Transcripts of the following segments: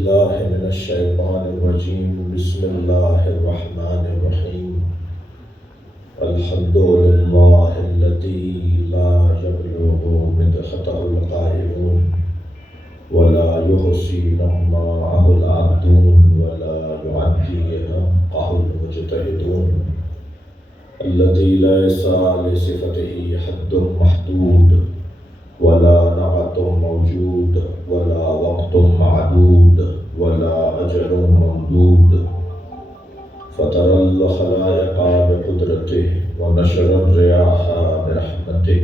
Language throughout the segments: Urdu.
بالله من الشيطان الرجيم بسم الله الرحمن الرحيم الحمد لله الذي لا يبلغ مدحته القائلون ولا يحصي نعماءه العابدون ولا يعدي حقه المجتهدون الذي ليس لصفته حد محدود ولا نعت موجود ولا وقت معدود ولا أجل ممدود فترى الخلائق بقدرته ونشر الرياح برحمته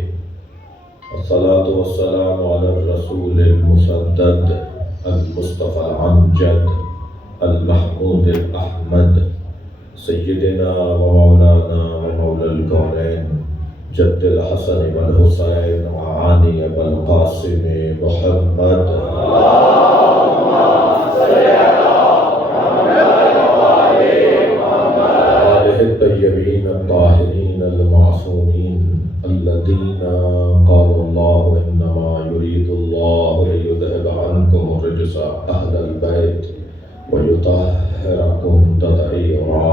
الصلاة والسلام على الرسول المسدد المصطفى الأمجد المحمود الأحمد سيدنا ومولانا ومولى الكونين جد الحسن والحسين وعاني والقاسم محمد اللهم صل على محمد وآل محمد آله الطيبين الطاهرين المعصومين الذين قال الله إنما يريد الله ليذهب عنكم الرجس أهل البيت ويطهركم تطهيرا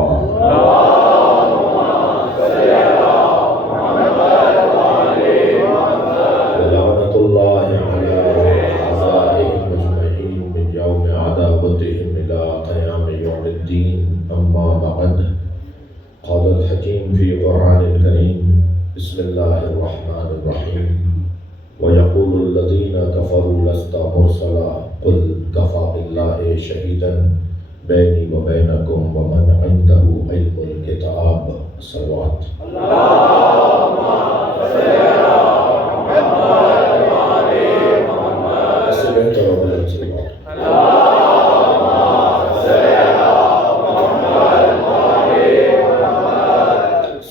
قال الحكيم في قرآن الكريم بسم الله الرحمن الرحيم ويقول الذين كفروا لست مرسلا قل كفى بالله شهيدا بيني وبينكم ومن عنده علم الكتاب الصلوات اللهم صل على محمد وآل محمد الصلوات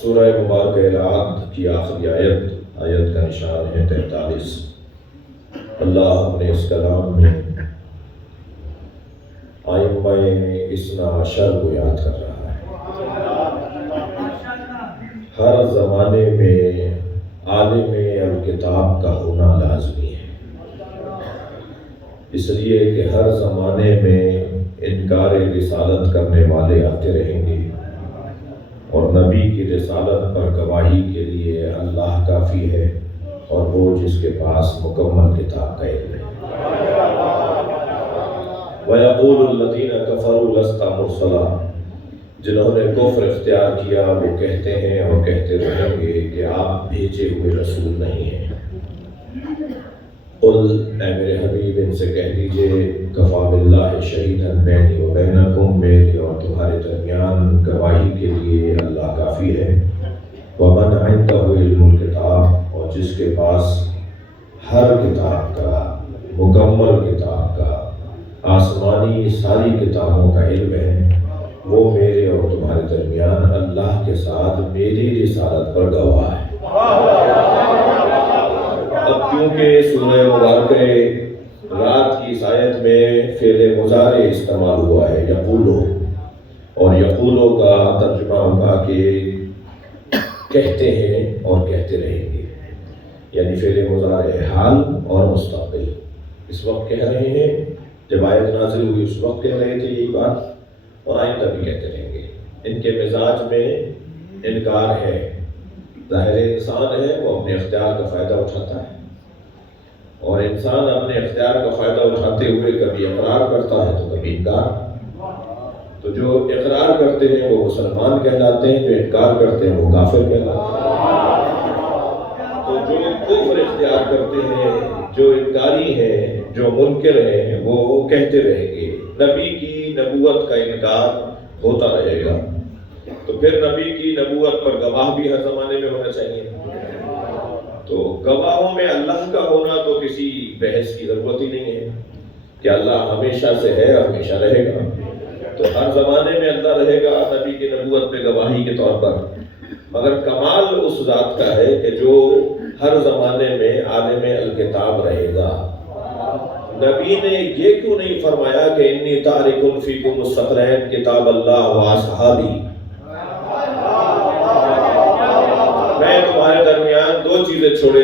سورہ مبارکہ العد کی آخری آیت کا نشان ہے 43۔ اللہ اپنے اس کلام میں ائمہ اثنا عشر کو یاد کر رہا ہے۔ ہر زمانے میں عالم الکتاب کا ہونا لازمی ہے، اس لیے کہ ہر زمانے میں انکار رسالت کرنے والے آتے رہیں گے، اور نبی کی رسالت پر گواہی کے لیے اللہ کافی ہے، اور وہ جس کے پاس مکمل کتاب کا علم ہے۔ وَيَقُولُ الَّذِينَ كَفَرُوا لَسْتَ مُرْسَلًا، جنہوں نے کفر اختیار کیا وہ کہتے ہیں اور کہتے رہیں گے کہ آپ بھیجے ہوئے رسول نہیں ہیں۔ قل، اے میرے حبیب ان سے کہہ دیجئے، کفا باللہ شہیداً بینی و بینکم، میرے اور تمہارے درمیان گواہی کے لیے اللہ کافی ہے۔ ومن عنده علم الکتاب، اور جس کے پاس ہر کتاب کا، مکمل کتاب کا، آسمانی ساری کتابوں کا علم ہے، وہ میرے اور تمہارے درمیان اللہ کے ساتھ میری رسالت پر گواہ ہے۔ اب کیونکہ سورہ مبارکہ رات کی اس آیت میں فعل مضارع استعمال ہوا ہے یقولو، اور یقولو کا ترجمہ ہوگا کہ کہتے ہیں اور کہتے رہیں گے، یعنی فعل مضارع حال اور مستقبل۔ اس وقت کہہ رہے ہیں، جب آیت نازل ہوئی اس وقت کہہ رہے تھے یہی بات، اور آئندہ بھی کہتے رہیں گے۔ ان کے مزاج میں انکار ہے، ظاہر انسان ہے، وہ اپنے اختیار کا فائدہ اٹھاتا ہے، اور انسان اپنے اختیار کا فائدہ اٹھاتے ہوئے کبھی اقرار کرتا ہے تو کبھی انکار۔ تو جو اقرار کرتے ہیں وہ مسلمان کہلاتے ہیں، جو انکار کرتے ہیں وہ کافر کہلاتے ہیں۔ تو جو کفر اختیار کرتے ہیں، جو انکاری ہیں، جو منکر ہیں، وہ کہتے رہیں گے۔ نبی کی نبوت کا انکار ہوتا رہے گا، تو پھر نبی کی نبوت پر گواہ بھی ہر زمانے میں ہونا چاہیے۔ تو گواہوں میں اللہ کا ہونا تو کسی بحث کی ضرورت ہی نہیں ہے کہ اللہ ہمیشہ سے ہے اور ہمیشہ رہے گا، تو ہر زمانے میں اللہ رہے گا نبی کی نبوت پہ گواہی کے طور پر۔ مگر کمال اس ذات کا ہے کہ جو ہر زمانے میں عالم الکتاب رہے گا۔ نبی نے یہ کیوں نہیں فرمایا کہ انی تارک فیکم الثقلین کتاب اللہ و اصحابی، میں تمہارے درمیان دو چیزیں چھوڑے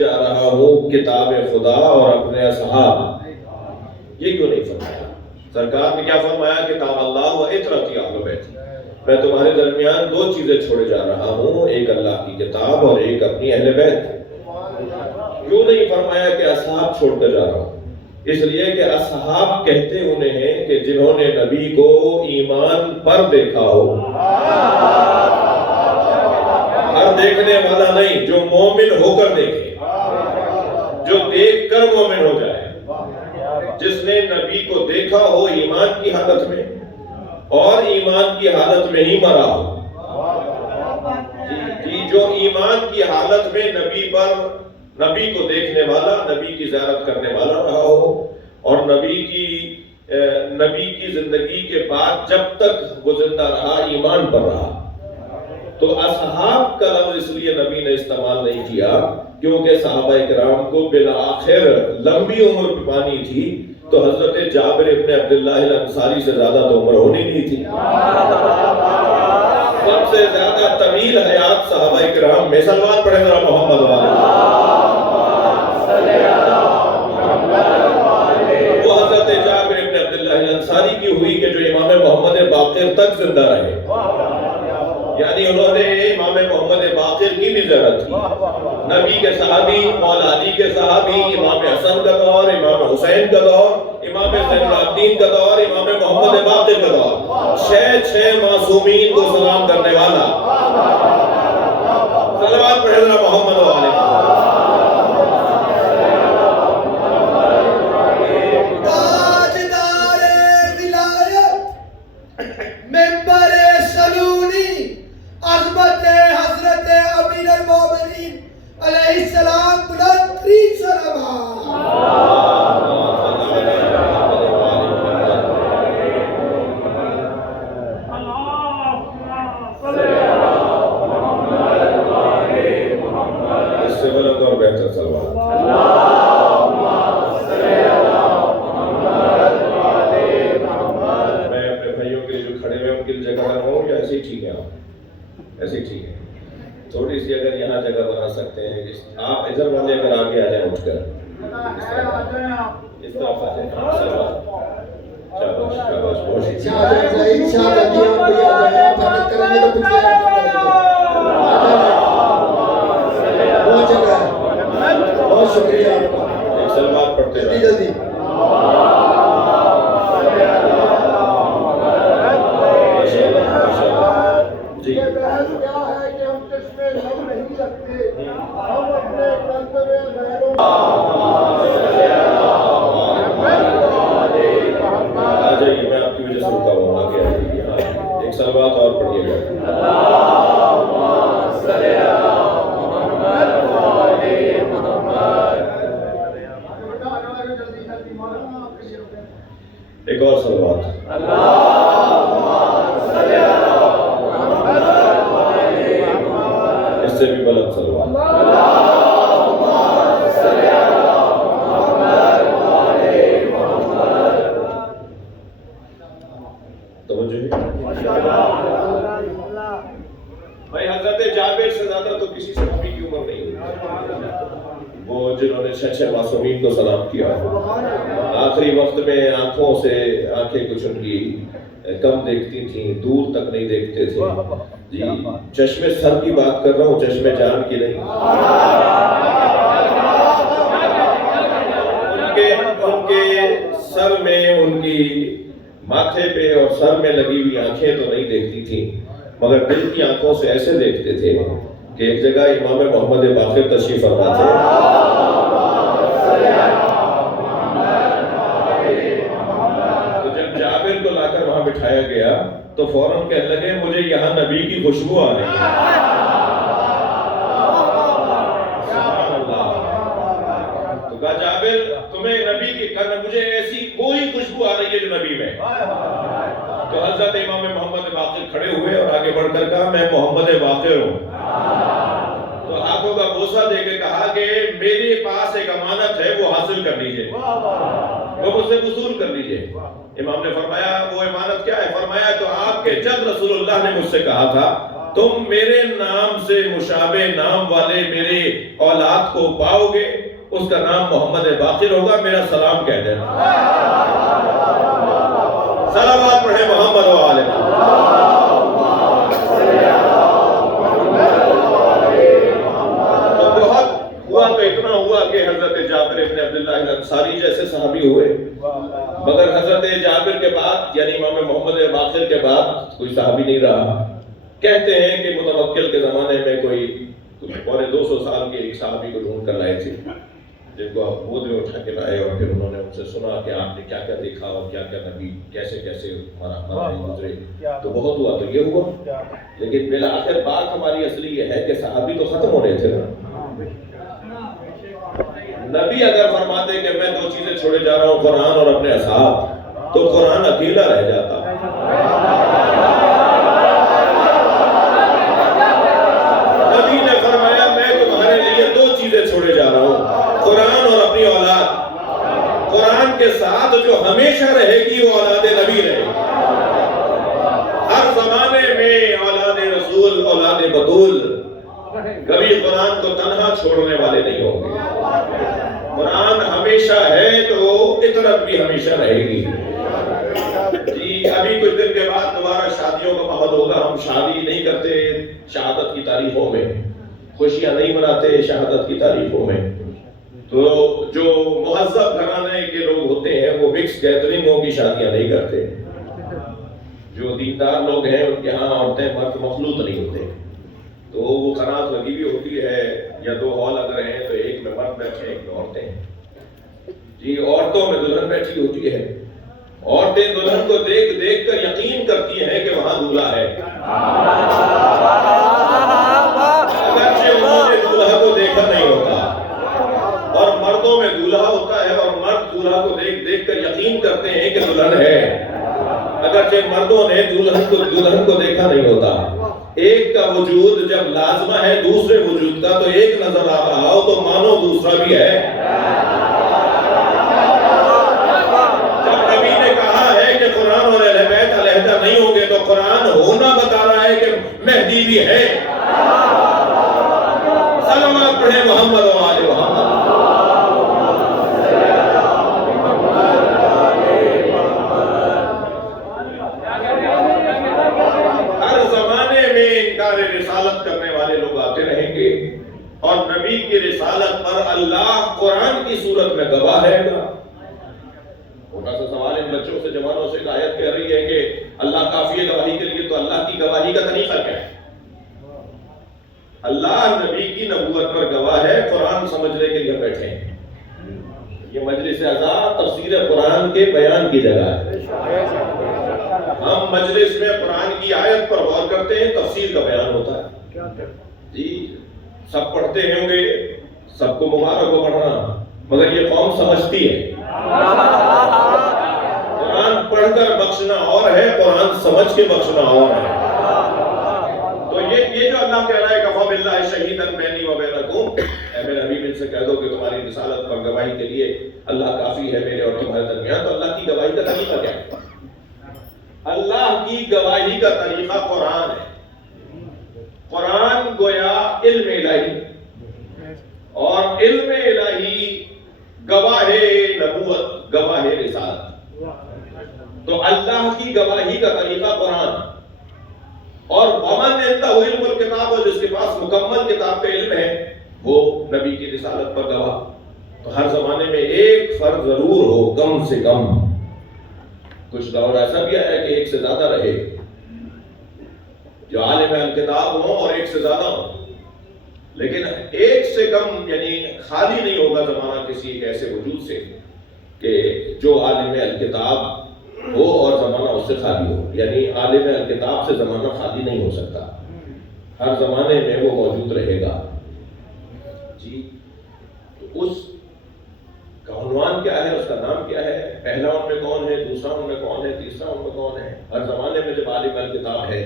جا رہا ہوں، کتاب خدا اور اپنے اصحاب۔ یہ کیوں نہیں فرمایا؟ سرکار نے کیا فرمایا؟ کتاب اللہ و اطرتی اہل بیت، میں تمہارے درمیان دو چیزیں چھوڑے جا رہا ہوں، ایک اللہ کی کتاب اور ایک اپنی اہل بیت۔ کیوں نہیں فرمایا کہ اصحاب چھوڑ کر جا رہا ہوں؟ اس لیے کہ اصحاب کہتے انہیں ہیں کہ جنہوں نے نبی کو ایمان پر دیکھا ہو، ہر دیکھنے والا نہیں، جو مومن ہو کر دیکھے، جو دیکھ کر مومن ہو جائے، جس نے نبی کو دیکھا ہو ایمان کی حالت میں اور ایمان کی حالت میں ہی مرا ہو۔ جی جو ایمان کی حالت میں نبی کو دیکھنے والا، نبی کی زیارت کرنے والا رہا ہو، اور نبی کی زندگی کے بعد جب تک وہ زندہ رہا ایمان پر رہا۔ تو اصحاب کا لفظ اس لیے نبی نے استعمال نہیں کیا کیونکہ صحابہ کرام کو بالآخر لمبی عمر پانی تھی، تو حضرت جابر ابن عبداللہ الانصاری سے زیادہ تو عمر ہونی نہیں تھی۔ سب سے زیادہ طویل حیات صحابہ کرام میں، سلوات پڑھیں ذرا محمد والے، وہ حضرت جابر ابن عبداللہ الانصاری کی ہوئی کہ جو امام محمد باقر تک زندہ رہے، یعنی انہوں نے امام محمد باقر کی بھی زیارت کی۔ نبی کے صحابی، مولا علی کے صحابی، امام حسن کا دور، امام حسین کا دور، امام زین العابدین کا دور، امام محمد باقر کا دور، چھ معصومین کو سلام کرنے والا، صلوات پڑھے ذرا محمد والے۔ حضرت امیر المومنین علیہ السلام بلند ترین سلام۔ اس سے بلند اور بہتر سلوات۔ میں اپنے بھائیوں کے لیے جو کھڑے ہوئے ان کے لیے جگہ بناؤں یا ایسے ہی ٹھیک ہے؟ آپ ایسے ہی ٹھیک ہے؟ تھوڑی سی اگر یہاں جگہ بنا سکتے ہیں، آپ ادھر والے اگر آگے آ جائیں اٹھ کر، اس طرف آ جائیں، شاباش شاباش، بہت شکریہ۔ ایک سلوات پڑھتے ہیں جلدی جی۔ آ جائیے، میں آپ کی وجہ سے رکا ہوں، آگے آ جائیے، ایک سلوات اور پڑھیے گا۔ ایک اور سلوات۔ اس سے بھی بلند سلوات۔ بھائی حضرت جابر سے زیادہ تو کسی صحابی کی عمر نہیں ہوئی، وہ جنہوں نے 6 معصومین کو سلام کیا، آخری وقت میں آنکھوں سے آنکھیں کچھ ان کی کم دیکھتی تھیں، دور تک نہیں دیکھتے تھے۔ جی چشم سر کی بات کر رہا ہوں، چشم جان کی نہیں۔ ان کے سر میں، ان کی ماتھے پہ اور سر میں لگی ہوئی آنکھیں تو نہیں دیکھتی تھیں، مگر دل کی آنکھوں سے ایسے دیکھتے تھے کہ ایک جگہ امام محمد باقر تشریف فرما تھے، تو جب جابر کو لا کر وہاں بٹھایا گیا تو فوراً کہنے لگے مجھے یہاں نبی کی خوشبو آ رہی ہے۔ سبحان اللہ۔ تو کہا جابر تمہیں نبی کی کہنا، مجھے ایسی کوئی خوشبو آ رہی ہے جو نبی میں۔ تو حضرت امام محمد باقر کھڑے ہوئے اور آگے بڑھ کر کہا میں محمد باقر ہوں۔ تو ہاتھوں کا بوسہ دے کے کہا کہ میرے پاس ایک امانت ہے، وہ حاصل کر لیجئے، وہ مجھ سے وصول کر لیجئے۔ امام نے فرمایا وہ امانت کیا ہے؟ فرمایا تو آپ کے جد رسول اللہ نے مجھ سے کہا تھا تم میرے نام سے مشابہ نام والے میرے اولاد کو پاؤ گے، اس کا نام محمد باقر ہوگا، میرا سلام کہہ دینا۔ صلوات پڑھیں محمد و آل محمد۔ تو اتنا ہوا کہ حضرت جابر ابن عبداللہ الانصاری جیسے صحابی ہوئے، مگر حضرت جابر کے بعد یعنی امام محمد باقر کے بعد کوئی صحابی نہیں رہا۔ کہتے ہیں کہ متوکل کے زمانے میں کوئی 250 سال کے ایک صحابی کو ڈھونڈ کر لائے تھے، جن کو گود میں اٹھا کے لائے، اور پھر انہوں نے ان سے سنا کہ آپ نے کیا کیا دیکھا اور کیا کیا نبی کیسے کیسے ہمارا گزرے، تو بہت ہوا تو یہ ہوا، لیکن بالآخر بات ہماری اصلی یہ ہے کہ صحابی تو ختم ہو رہے تھے نا۔ نبی اگر فرماتے کہ میں 2 چیزیں چھوڑے جا رہا ہوں، قرآن اور اپنے اصحاب، تو قرآن اکیلا رہ جاتا۔ نبی نے فرمایا میں تمہارے لیے 2 چیزیں چھوڑے جا رہا ہوں، قرآن اور اپنی اولاد۔ قرآن کے ساتھ جو ہمیشہ رہے گی وہ اولاد نبی رہے گی۔ ہر زمانے میں اولاد رسول، اولاد بطول کبھی قرآن کو تنہا چھوڑنے والے نہیں ہوں گے۔ قرآن ہمیشہ ہے تو اطرت بھی ہمیشہ رہے گی۔ جی ابھی کچھ دن کے بعد دوبارہ شادیوں کا ماحول ہوگا، ہم شادی نہیں کرتے شہادت کی تاریخوں میں، خوشیاں نہیں مناتے شہادت کی تاریخوں میں، تو جو مہذب گھرانے کے لوگ ہوتے ہیں وہ مکس گیدرنگوں کی شادیاں نہیں کرتے۔ جو دیندار لوگ ہیں ان کے ہاں عورتیں مرد مخلوط نہیں ہوتے، تو وہ قرات لگی ہوئی ہوتی ہے، یا 2 ہال اگر ہیں تو ایک میں مرد بیٹھے ایک میں عورتیں۔ جی عورتوں میں دلہن بیٹھی ہوتی ہے، عورتیں دلہن کو دیکھ دیکھ کر یقین کرتی ہیں کہ وہاں دولہا ہے، اگرچہ انہوں نے دولہا کو دیکھا نہیں ہوتا۔ اور مردوں میں دولہا ہوتا ہے اور مرد دولہا کو دیکھ دیکھ کر یقین کرتے ہیں کہ دلہن ہے، اگرچہ مردوں نے دلہن کو دیکھا نہیں ہوتا۔ ایک کا وجود جب لازمہ ہے دوسرے وجود کا، تو ایک نظر آ رہا ہو تو مانو دوسرا بھی ہے۔ جب نبی نے کہا ہے کہ قرآن اور اہل بیت علیحدہ نہیں ہوں گے، تو قرآن ہونا بتا رہا ہے کہ مہدی بھی ہے۔ صلوات پڑھیں محمد و آل محمد۔ رسالت کرنے والے لوگ آتے رہیں گے، اور نبی کی رسالت پر اللہ قرآن کی صورت میں گواہ رہے گا۔ چھوٹا سا سوال ان بچوں سے جوانوں سے آیت کہہ رہی ہے کہ اللہ کافی ہے گواہی کے لیے، تو اللہ کی گواہی کا طریقہ کیا ہے؟ اللہ نبی کی نبوت پر گواہ ہے، قرآن سمجھنے کے لیے بیٹھے ہیں۔ یہ مجلس اعزاز تفسیر قرآن کے بیان کی جگہ ہے۔ ہم مجلس میں قرآن کی آیت پر غور کرتے ہیں، تفسیر کا بیان ہوتا ہے۔ جی سب پڑھتے ہوں گے، سب کو مبارک ہو پڑھنا، مگر یہ قوم سمجھتی ہے۔ قرآن پڑھ کر بخشنا اور ہے، قرآن سمجھ کے بخشنا اور ہے۔ تو یہ جو اللہ کہہ رہا ہے کفا باللہ شہیدا بینی و بینکم، اے میرے حبیب ان سے کہہ دو کہ تمہاری رسالت پر گواہی کے لیے اللہ کافی ہے میرے اور تمہارے درمیان۔ تو اللہ کی گواہی کا طریقہ کیا ہے؟ اللہ کی گواہی کا طریقہ قرآن ہے۔ قرآن گویا علم الہی، اور علم الہی گواہ نبوت، گواہ رسالت۔ تو اللہ کی گواہی کا طریقہ قرآن، اور ومن عنده علم الکتاب، اور جس کے پاس مکمل کتاب کا علم ہے وہ نبی کی رسالت پر گواہ۔ تو ہر زمانے میں ایک فرد ضرور ہو کم سے کم، کچھ دور ایسا بھی آیا کہ ایک سے زیادہ رہے، جو عالم الکتاب ہوں اور ایک سے زیادہ ہوں، لیکن ایک سے کم یعنی خالی نہیں ہوگا زمانہ کسی ایک ایسے وجود سے کہ جو عالم الکتاب ہو اور زمانہ اس سے خالی ہو، یعنی عالم الکتاب سے زمانہ خالی نہیں ہو سکتا، ہر زمانے میں وہ موجود رہے گا۔ جی تو اس کا عنوان کیا ہے، اس کا نام کیا ہے، پہلا ان میں کون ہے، دوسرا ان میں کون ہے، تیسرا ان میں کون ہے؟ ہر زمانے میں جب عالم الکتاب ہے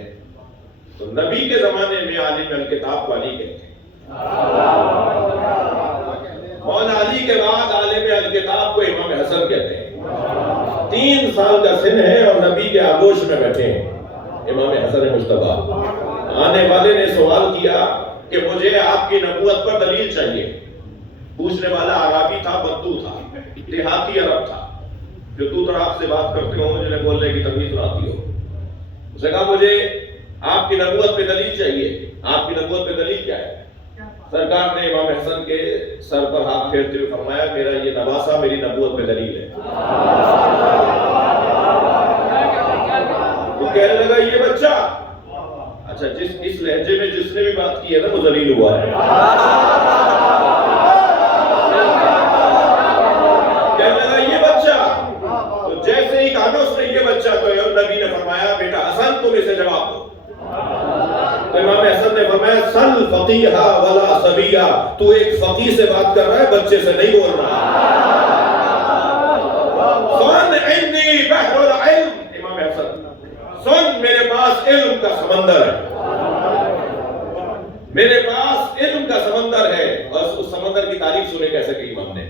تو نبی کے زمانے میں عالم الکتاب کو علی کہتے ہیں، مولا علی کے بعد عالم الکتاب کو امام حسن کہتے ہیں۔ 3 سال کا سن ہے اور نبی کے آغوش میں بیٹھے ہیں امام حسن مجتبیٰ۔ آنے والے نے سوال کیا کہ مجھے آپ کی نبوت پر دلیل چاہیے، پوچھنے والا عربی تھا، بدو تھا، دیہاتی عرب تھا، جو تو طرح سے بات کرتے ہو، جنہیں بولنے کی تمیز نہ آتی ہو. اس نے کہا مجھے آپ کی نبوت پہ دلیل چاہیے. آپ کی نبوت پہ دلیل کیا ہے؟ سرکار نے امام حسن کے سر پر ہاتھ پھیرتے ہوئے فرمایا میرا یہ نواسا میری نبوت پہ دلیل ہے. وہ کہنے لگا یہ بچہ، اچھا اس لہجے میں جس نے بھی بات کی ہے نا وہ ذلیل ہوا ہے. کہنے لگا یہ بچہ، تو جیسے ہی کہا نا اس نے یہ بچہ، تو نبی نے فرمایا بیٹا حسن تم اسے جواب دو. تو امام حسن نے فرمایا سل فقیہا ولا صبیہ، تو ایک فقیہ سے بات کر رہا ہے، بچے سے نہیں بول رہا. سن عنی بحر العلم، امام حسن سن میرے پاس علم کا سمندر ہے، میرے پاس علم کا سمندر ہے. اور اس سمندر کی تعریف سنے کیسے کی امام نے.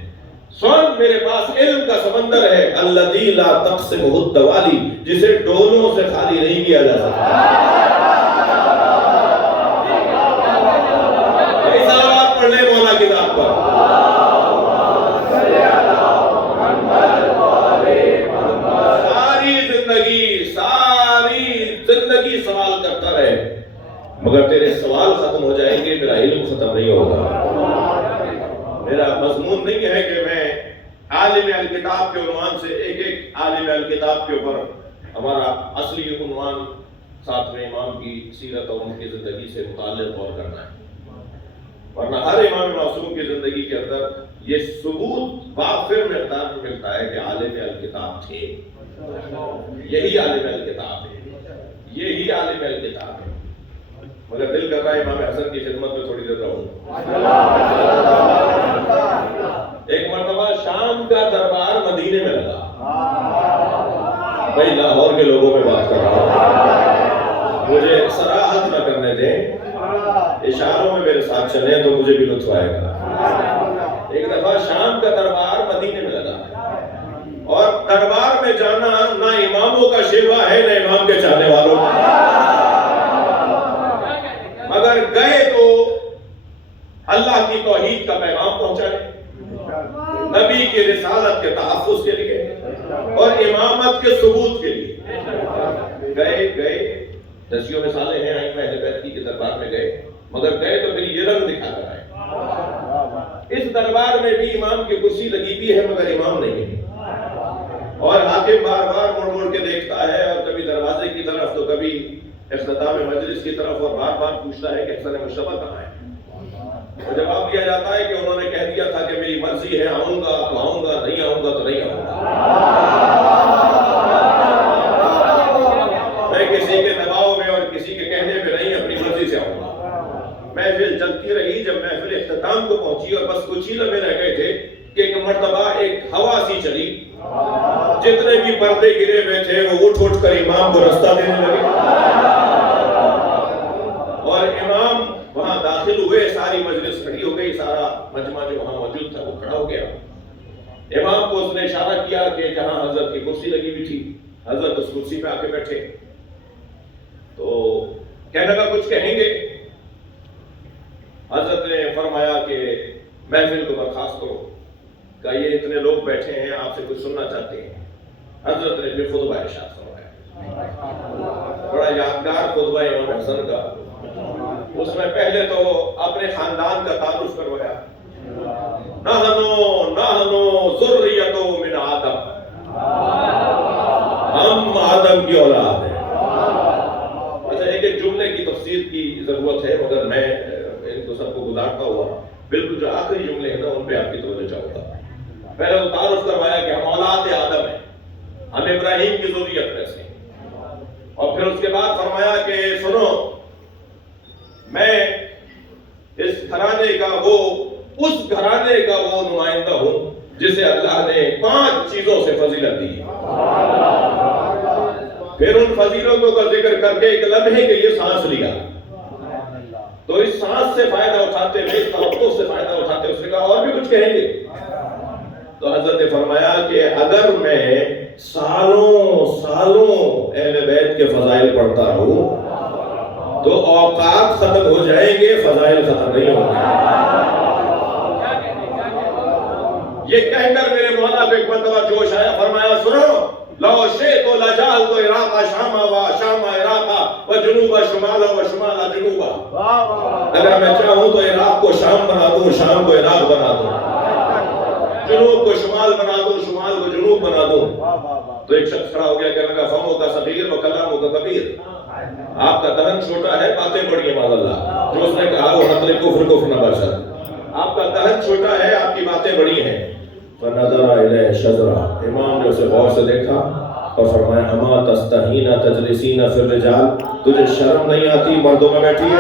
سن میرے پاس علم کا سمندر ہے، الذی لا تقسمہ الدوالی، جسے ڈولوں سے خالی نہیں کیا جا سکتا. پڑھ لے مولا کی ذات پر. ساری زندگی سوال کرتا رہے، مگر تیرے سوال ختم ہو جائیں گے، میرا علم ختم نہیں ہوگا. میرا مضمون نہیں ہے کہ میں عالم الکتاب کے عنوان سے ایک عالم الکتاب کے اوپر ہمارا اصلی عنوان ساتھ میں امام کی سیرت اور ان کی زندگی سے متعلق اور کرنا ہے. ورنہ ہر امام معصوم کی زندگی کے اندر یہ ثبوت وافر مقدار میں ملتا ہے کہ عالم الکتاب تھے. یہی عالم الکتاب ہے، یہی عالم الکتاب ہے. مگر دل کر رہا ہے امام حسن کی خدمت میں تھوڑی دیر رہوں. ایک مرتبہ شام کا دربار مدینے میں لگا. بھائی لاہور کے لوگوں میں بات کر رہا ہوں، مجھے صراحت نہ کرنے دیں، اشاروں میں میرے ساتھ چلیں تو مجھے بھی لطف آئے گا. ایک دفعہ شام کا دربار مدینے میں لگا، اور دربار میں جانا نہ اماموں کا شیوا ہے نہ امام کے چاہنے والوں کا، مگر گئے تو اللہ کی توحید کا پیغام پہنچانے، نبی کی رسالت کے تحفظ کے لیے اور امامت کے ثبوت کے لیے. گئے دسیوں مثالیں ہیں ائمہ اہل بیت کی دربار میں گئے، مگر گئے تو پھر یہ رنگ دکھا کر آئے. اس دربار میں بھی امام کی کرسی لگی بھی ہے مگر امام نہیں ہے، اور حاکم بار بار مڑ مڑ کے دیکھتا ہے، اور کبھی دروازے کی طرف تو کبھی اختتام مجلس کی طرف، اور بار بار پوچھتا ہے کہ حسن مشتبہ کہاں ہے. اور جواب دیا جاتا ہے کہ انہوں نے کہہ دیا تھا کہ میری مرضی ہے، آؤں گا تو آؤں گا، نہیں آؤں گا تو نہیں آؤں گا. میں کسی کے دباؤ میں اور کسی کے کہنے پہ نہیں، اپنی مرضی سے آؤں گا. محفل چلتی رہی. جب محفل اختتام کو پہنچی اور بس کچھ ہی لمحے رہ گئے تھے کہ ایک مرتبہ ایک ہوا سی چلی، جتنے بھی پردے گرے ہوئے تھے وہ اٹھ اٹھ کر امام کو رستہ دینے لگے، اور امام وہاں داخل ہوئے. ساری مجلس کھڑی ہو گئی، سارا مجمع جو وہاں موجود تھا وہ کھڑا ہو گیا. امام کو اس نے اشارہ کیا کہ جہاں حضرت کی کرسی لگی ہوئی تھی، حضرت اس کرسی پہ آ کے بیٹھے. تو کہنے لگا کچھ کہیں گے. حضرت نے فرمایا کہ محفل کو برخاست کرو. کہا یہ اتنے لوگ بیٹھے ہیں، آپ سے کچھ سننا چاہتے ہیں. حضرت نے پھر خطبہ ارشاد فرمایا، بڑا یادگار خطبہ امام حسن کا. اس میں پہلے تو اپنے خاندان کا تعارف کروایا، نحنو ذریۃ من آدم، ہم آدم کی اولاد ہیں. اچھا ایک جملے کی تفسیر کی ضرورت ہے، مگر میں ان کو سب کو گزارتا ہوا بالکل جو آخری جملے ہیں نا ان پہ آپ کی توجہ چاہوں گا. پہلے تو تعارف کروایا کہ ہم اولاد آدم ہیں، ہم ابراہیم کی ذریت میں سے. اور پھر اس کے بعد فرمایا کہ سنو، میں اس گھرانے کا اس گھرانے کا وہ نمائندہ ہوں جسے اللہ نے 5 چیزوں سے فضیلت دی. پھر ان فضیلتوں کا ذکر کر کے ایک لمحے کے لیے سانس لیا. تو اس سانس سے فائدہ اٹھاتے ہوئے، اس توقع سے فائدہ اٹھاتے ہوئے اس نے کہا اور بھی کچھ کہیں گے. تو حضرت نے فرمایا کہ اگر میں سالوں اہل بیت کے فضائل پڑھتا رہوں تو اوقات ختم ہو جائیں گے، فضائل ختم نہیں ہوں گے. تو ایک مرتبہ جوش آیا، فرمایا سنو، لو شئت لجعلت عراق شاما و شام عراقا و جنوب شمالا و شمال جنوبا، اگر میں چاہوں تو عراق کو شام بنا دوں، شام کو عراق بنا دوں، جنوب کو شمال بنا دوں، شمال کو جنوب بنا دوں۔ تو ایک شخص کھڑا ہو گیا، کہنے لگا فمو کا صغیر و کلامو کا کبیر، آپ کا دہن چھوٹا ہے، باتیں بڑی ہیں معاذ اللہ۔ جو اس نے کہا وہ نقل کفر نہ باشد، آپ کا دہن چھوٹا ہے، آپ کی باتیں بڑی ہیں۔ فنظر الیہ شذرا، امام نے اسے غور سے دیکھا اور فرمایا اما تستحین تجلسین فی الرجال، تجھے شرم نہیں آتی مردوں میں بیٹھی ہے؟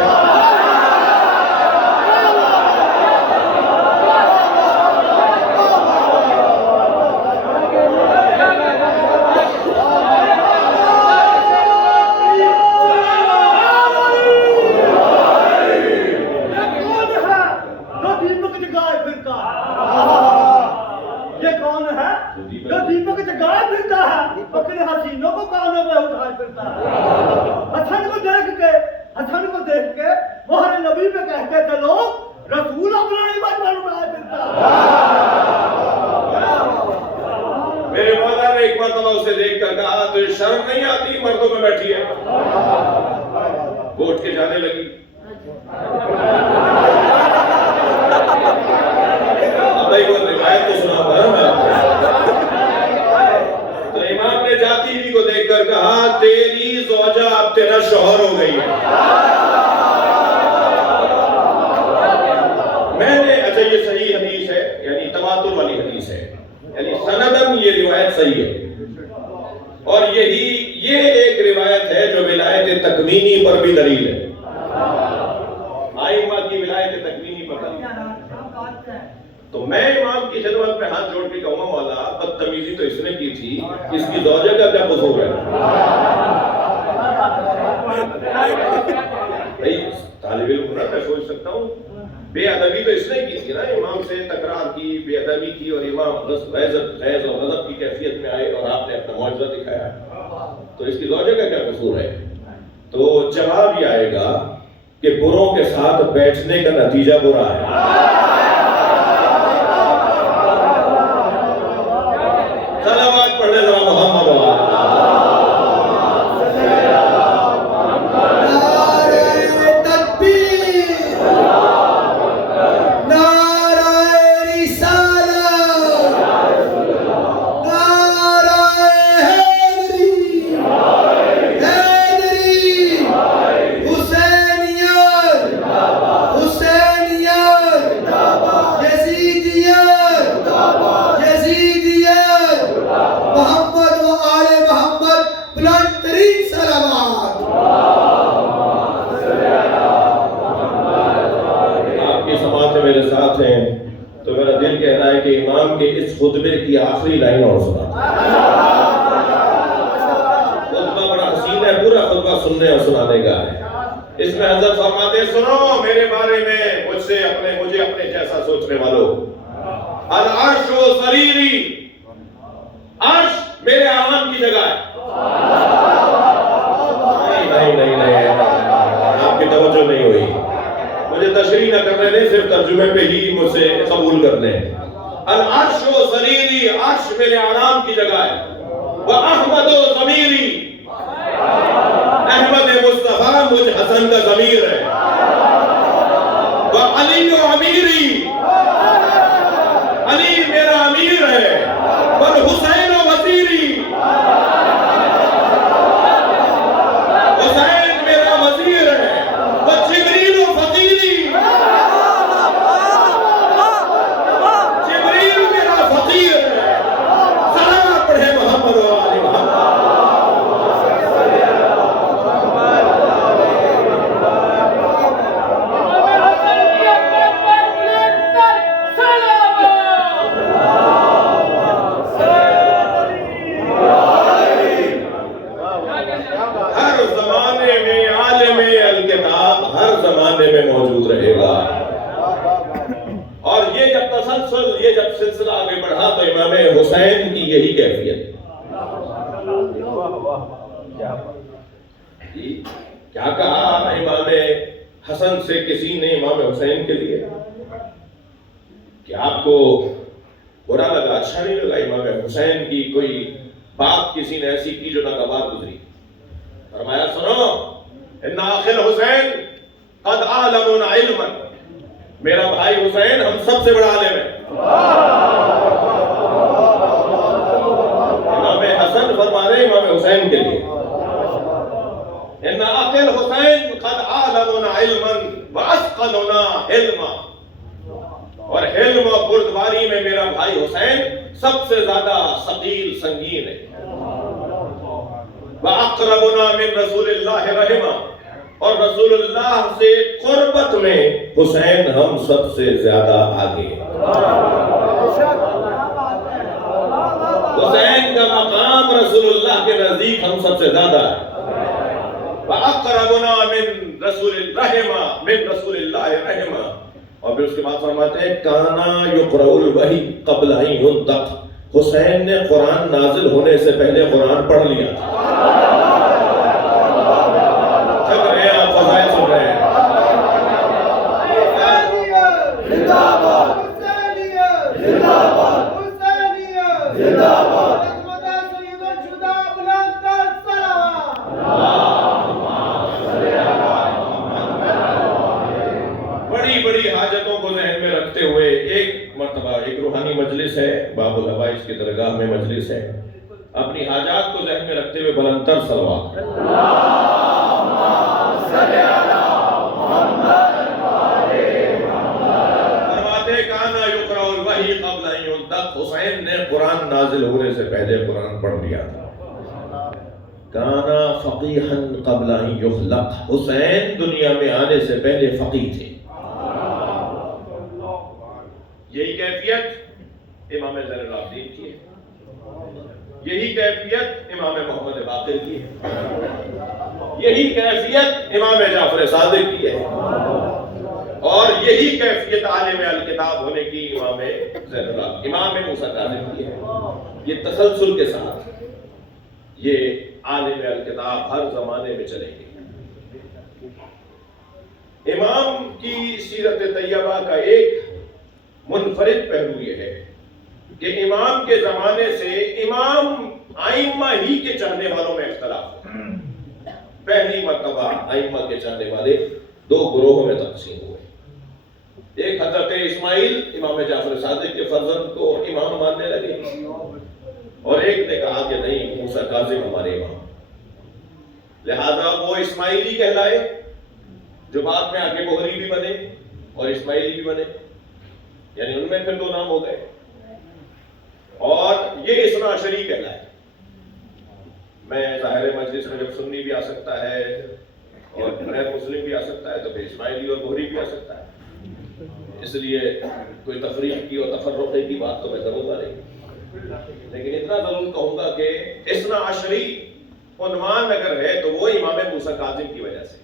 میرے مولا نے ایک مرتبہ اسے دیکھ کر کہا تجھے شرم نہیں آتی مردوں میں بیٹھی ہے؟ وہ اٹھ کے جانے لگی۔ اب ایک اور روایت تو سناؤں گا میں آپ کو۔ تو امام نے جاتی ہوئی کو دیکھ کر کہا تیری زوجہ اب تیرا شوہر ہو گئی ہے۔ میں نے اچھا یہ صحیح حدیث ہے، یعنی تواتر والی حدیث ہے، یعنی سندن یہ روایت صحیح ہے، اور یہ ایک روایت ہے جو ولایت تکوینی پر بھی دلیل ہے۔ آئمہ کی ولایت تکوینی پر دلیل ہے۔ تو میں امام کی خدمت میں ہاتھ جوڑ کے کہوں گا مولا بدتمیزی تو اس نے کی تھی، اس کی زوجہ کا کیا قصور ہے؟ بھائی طالب علم ہونا میں سوچ سکتا ہوں، بے ادبی تو اس نے کی تھی نا، امام سے تکرار کی، بے ادبی کی، اور امام غیظ اور غضب کی کیفیت میں آئے اور آپ نے اپنا معجزہ دکھایا، تو اس کی زوجہ کا کیا قصور ہے؟ تو جواب یہ آئے گا کہ بروں کے ساتھ بیٹھنے کا نتیجہ برا ہے۔ صلوات پڑھنے ذرا محمد وآلہ۔ میرے ساتھ ہیں تو میرا دل کہہ رہا ہے کہ امام کے اس خطبے کی آخری لائن اور سنا۔ خطبہ بڑا حسین ہے، پورا خطبہ سننے اور سنانے کا ہے۔ اس میں حضرت فرماتے ہیں سنو میرے بارے میں، مجھے اپنے جیسا سوچنے والوں، العرش و سریری، عرش میرے آرام کی جگہ ہے۔ نہیں آپ کی توجہ نہیں ہوئی، مجھے تشریح نہ کرنے دیں، صرف ترجمے پہ ہی مجھ سے قبول کر لیں۔ العرش و سریری، عرش میرے آرام کی جگہ ہے، وَأَحْمَدُ ضَمِيرِ، احمد مصطفیٰ مجھ حسن کا ضمیر ہے، وَعَلِيُّ أَمِيرِ، علی میرا امیر ہے، وَالْحُسَيْنُ وَزِيرِ، حسین میرا وزیر ہے، وَجِبْرِيلُ فَقِيرِ، جبریل میرا فقیر ہے۔ سلام پڑھے محمد و آل محمد۔ ہر زمانے میں عالم الکتاب ہر زمانے میں موجود رہے گا، اور یہ جب تسلسل، یہ جب سلسلہ آگے بڑھا تو امام حسین کی یہی کیفیت۔ کیا کہا امام حسن سے کسی نے امام حسین کے لیے کہ آپ کو برا لگا، اچھا نہیں لگا امام حسین کی کوئی بات کسی نے ایسی کی جو ناگوار گزری. فرمایا سنو، ان اخ الحسین قد اعلمنا علما، میرا بھائی حسین ہم سب سے بڑا عالم ہے. امام حسن فرما رہے امام حسین کے لیے، ان اخ الحسین قد اعلمنا علما واسقلنا علما، اور حلم و بردباری میں میرا بھائی حسین سب سے زیادہ ثقیل سنگین ہے. وَأَقْرَبُنَا مِن رسول اللہ رحمہ، اور رسول اللہ سے قربت میں حسین ہم سب سے زیادہ آگے ہیں. حسین کا مقام رسول اللہ کے نزدیک ہم سب سے زیادہ ہے. وَأَقْرَبُنَا مِن رسول رحمہ، من رسول اللہ رحمہ. اور پھر اس کے بعد فرماتے ہیں کانا یقرأ الوحی قبل ان ینطق، حسین نے قرآن نازل ہونے سے پہلے قرآن پڑھ لیا تھا. تھک رہے ہیں آپ، فضائل سن رہے ہیں. بڑی بڑی حاجتوں کو ذہن میں رکھتے ہوئے ایک مرتبہ ایک روحانی مجلس ہے، باب الحوائج کی درگاہ میں مجلس ہے، اپنی حاجات کو ذہن میں رکھتے ہوئے بلندتر صلوات. فرماتے کانا یقرأ الوحی قبل ان ینطق، حسین نے قرآن نازل ہونے سے پہلے قرآن پڑھ لیا تھا. کانا فقیحا قبل ان یخلق، حسین دنیا میں آنے سے پہلے فقیہ تھے. یہی کیفیت امام زین العابدین کی ہے، یہی کیفیت امام محمد باقر کی ہے، یہی کیفیت امام جعفر صادق کی ہے، اور یہی کیفیت عالم الکتاب ہونے کی امام زین العابدین امام موسیٰ کاظم کی ہے. یہ تسلسل کے ساتھ یہ عالم الکتاب ہر زمانے میں چلیں گے. امام کی سیرت طیبہ کا ایک منفرد پہلو یہ ہے کہ امام کے زمانے سے امام ائمہ ہی کے چاہنے والوں میں اختلاف ہے. پہلی مرتبہ ائمہ کے چاہنے والے دو گروہوں میں تقسیم ہوئے. ایک حضرت اسماعیل امام جعفر صادق کے فرزند کو امام ماننے لگے، اور ایک نے کہا کہ نہیں، موسیٰ کاظم ہمارے امام. لہذا وہ اسماعیلی کہلائے، جو بعد میں آگے بہری بھی بنے اور اسماعیلی بھی بنے، یعنی ان میں پھر دو نام ہو گئے. اور یہ اثنا عشری کہلائے. میں ظاہر مجلس میں جب سنی بھی آ سکتا ہے اور غیر مسلم بھی آ سکتا ہے، تو پھر اسماعیلی اور بہری بھی آ سکتا ہے. اس لیے کوئی تفریق کی اور تفرقے کی بات تو میں کروں گا نہیں، لیکن اتنا ضرور کہوں گا کہ اثنا عشری عنوان اگر ہے تو وہ امام موسیٰ کاظم کی وجہ سے،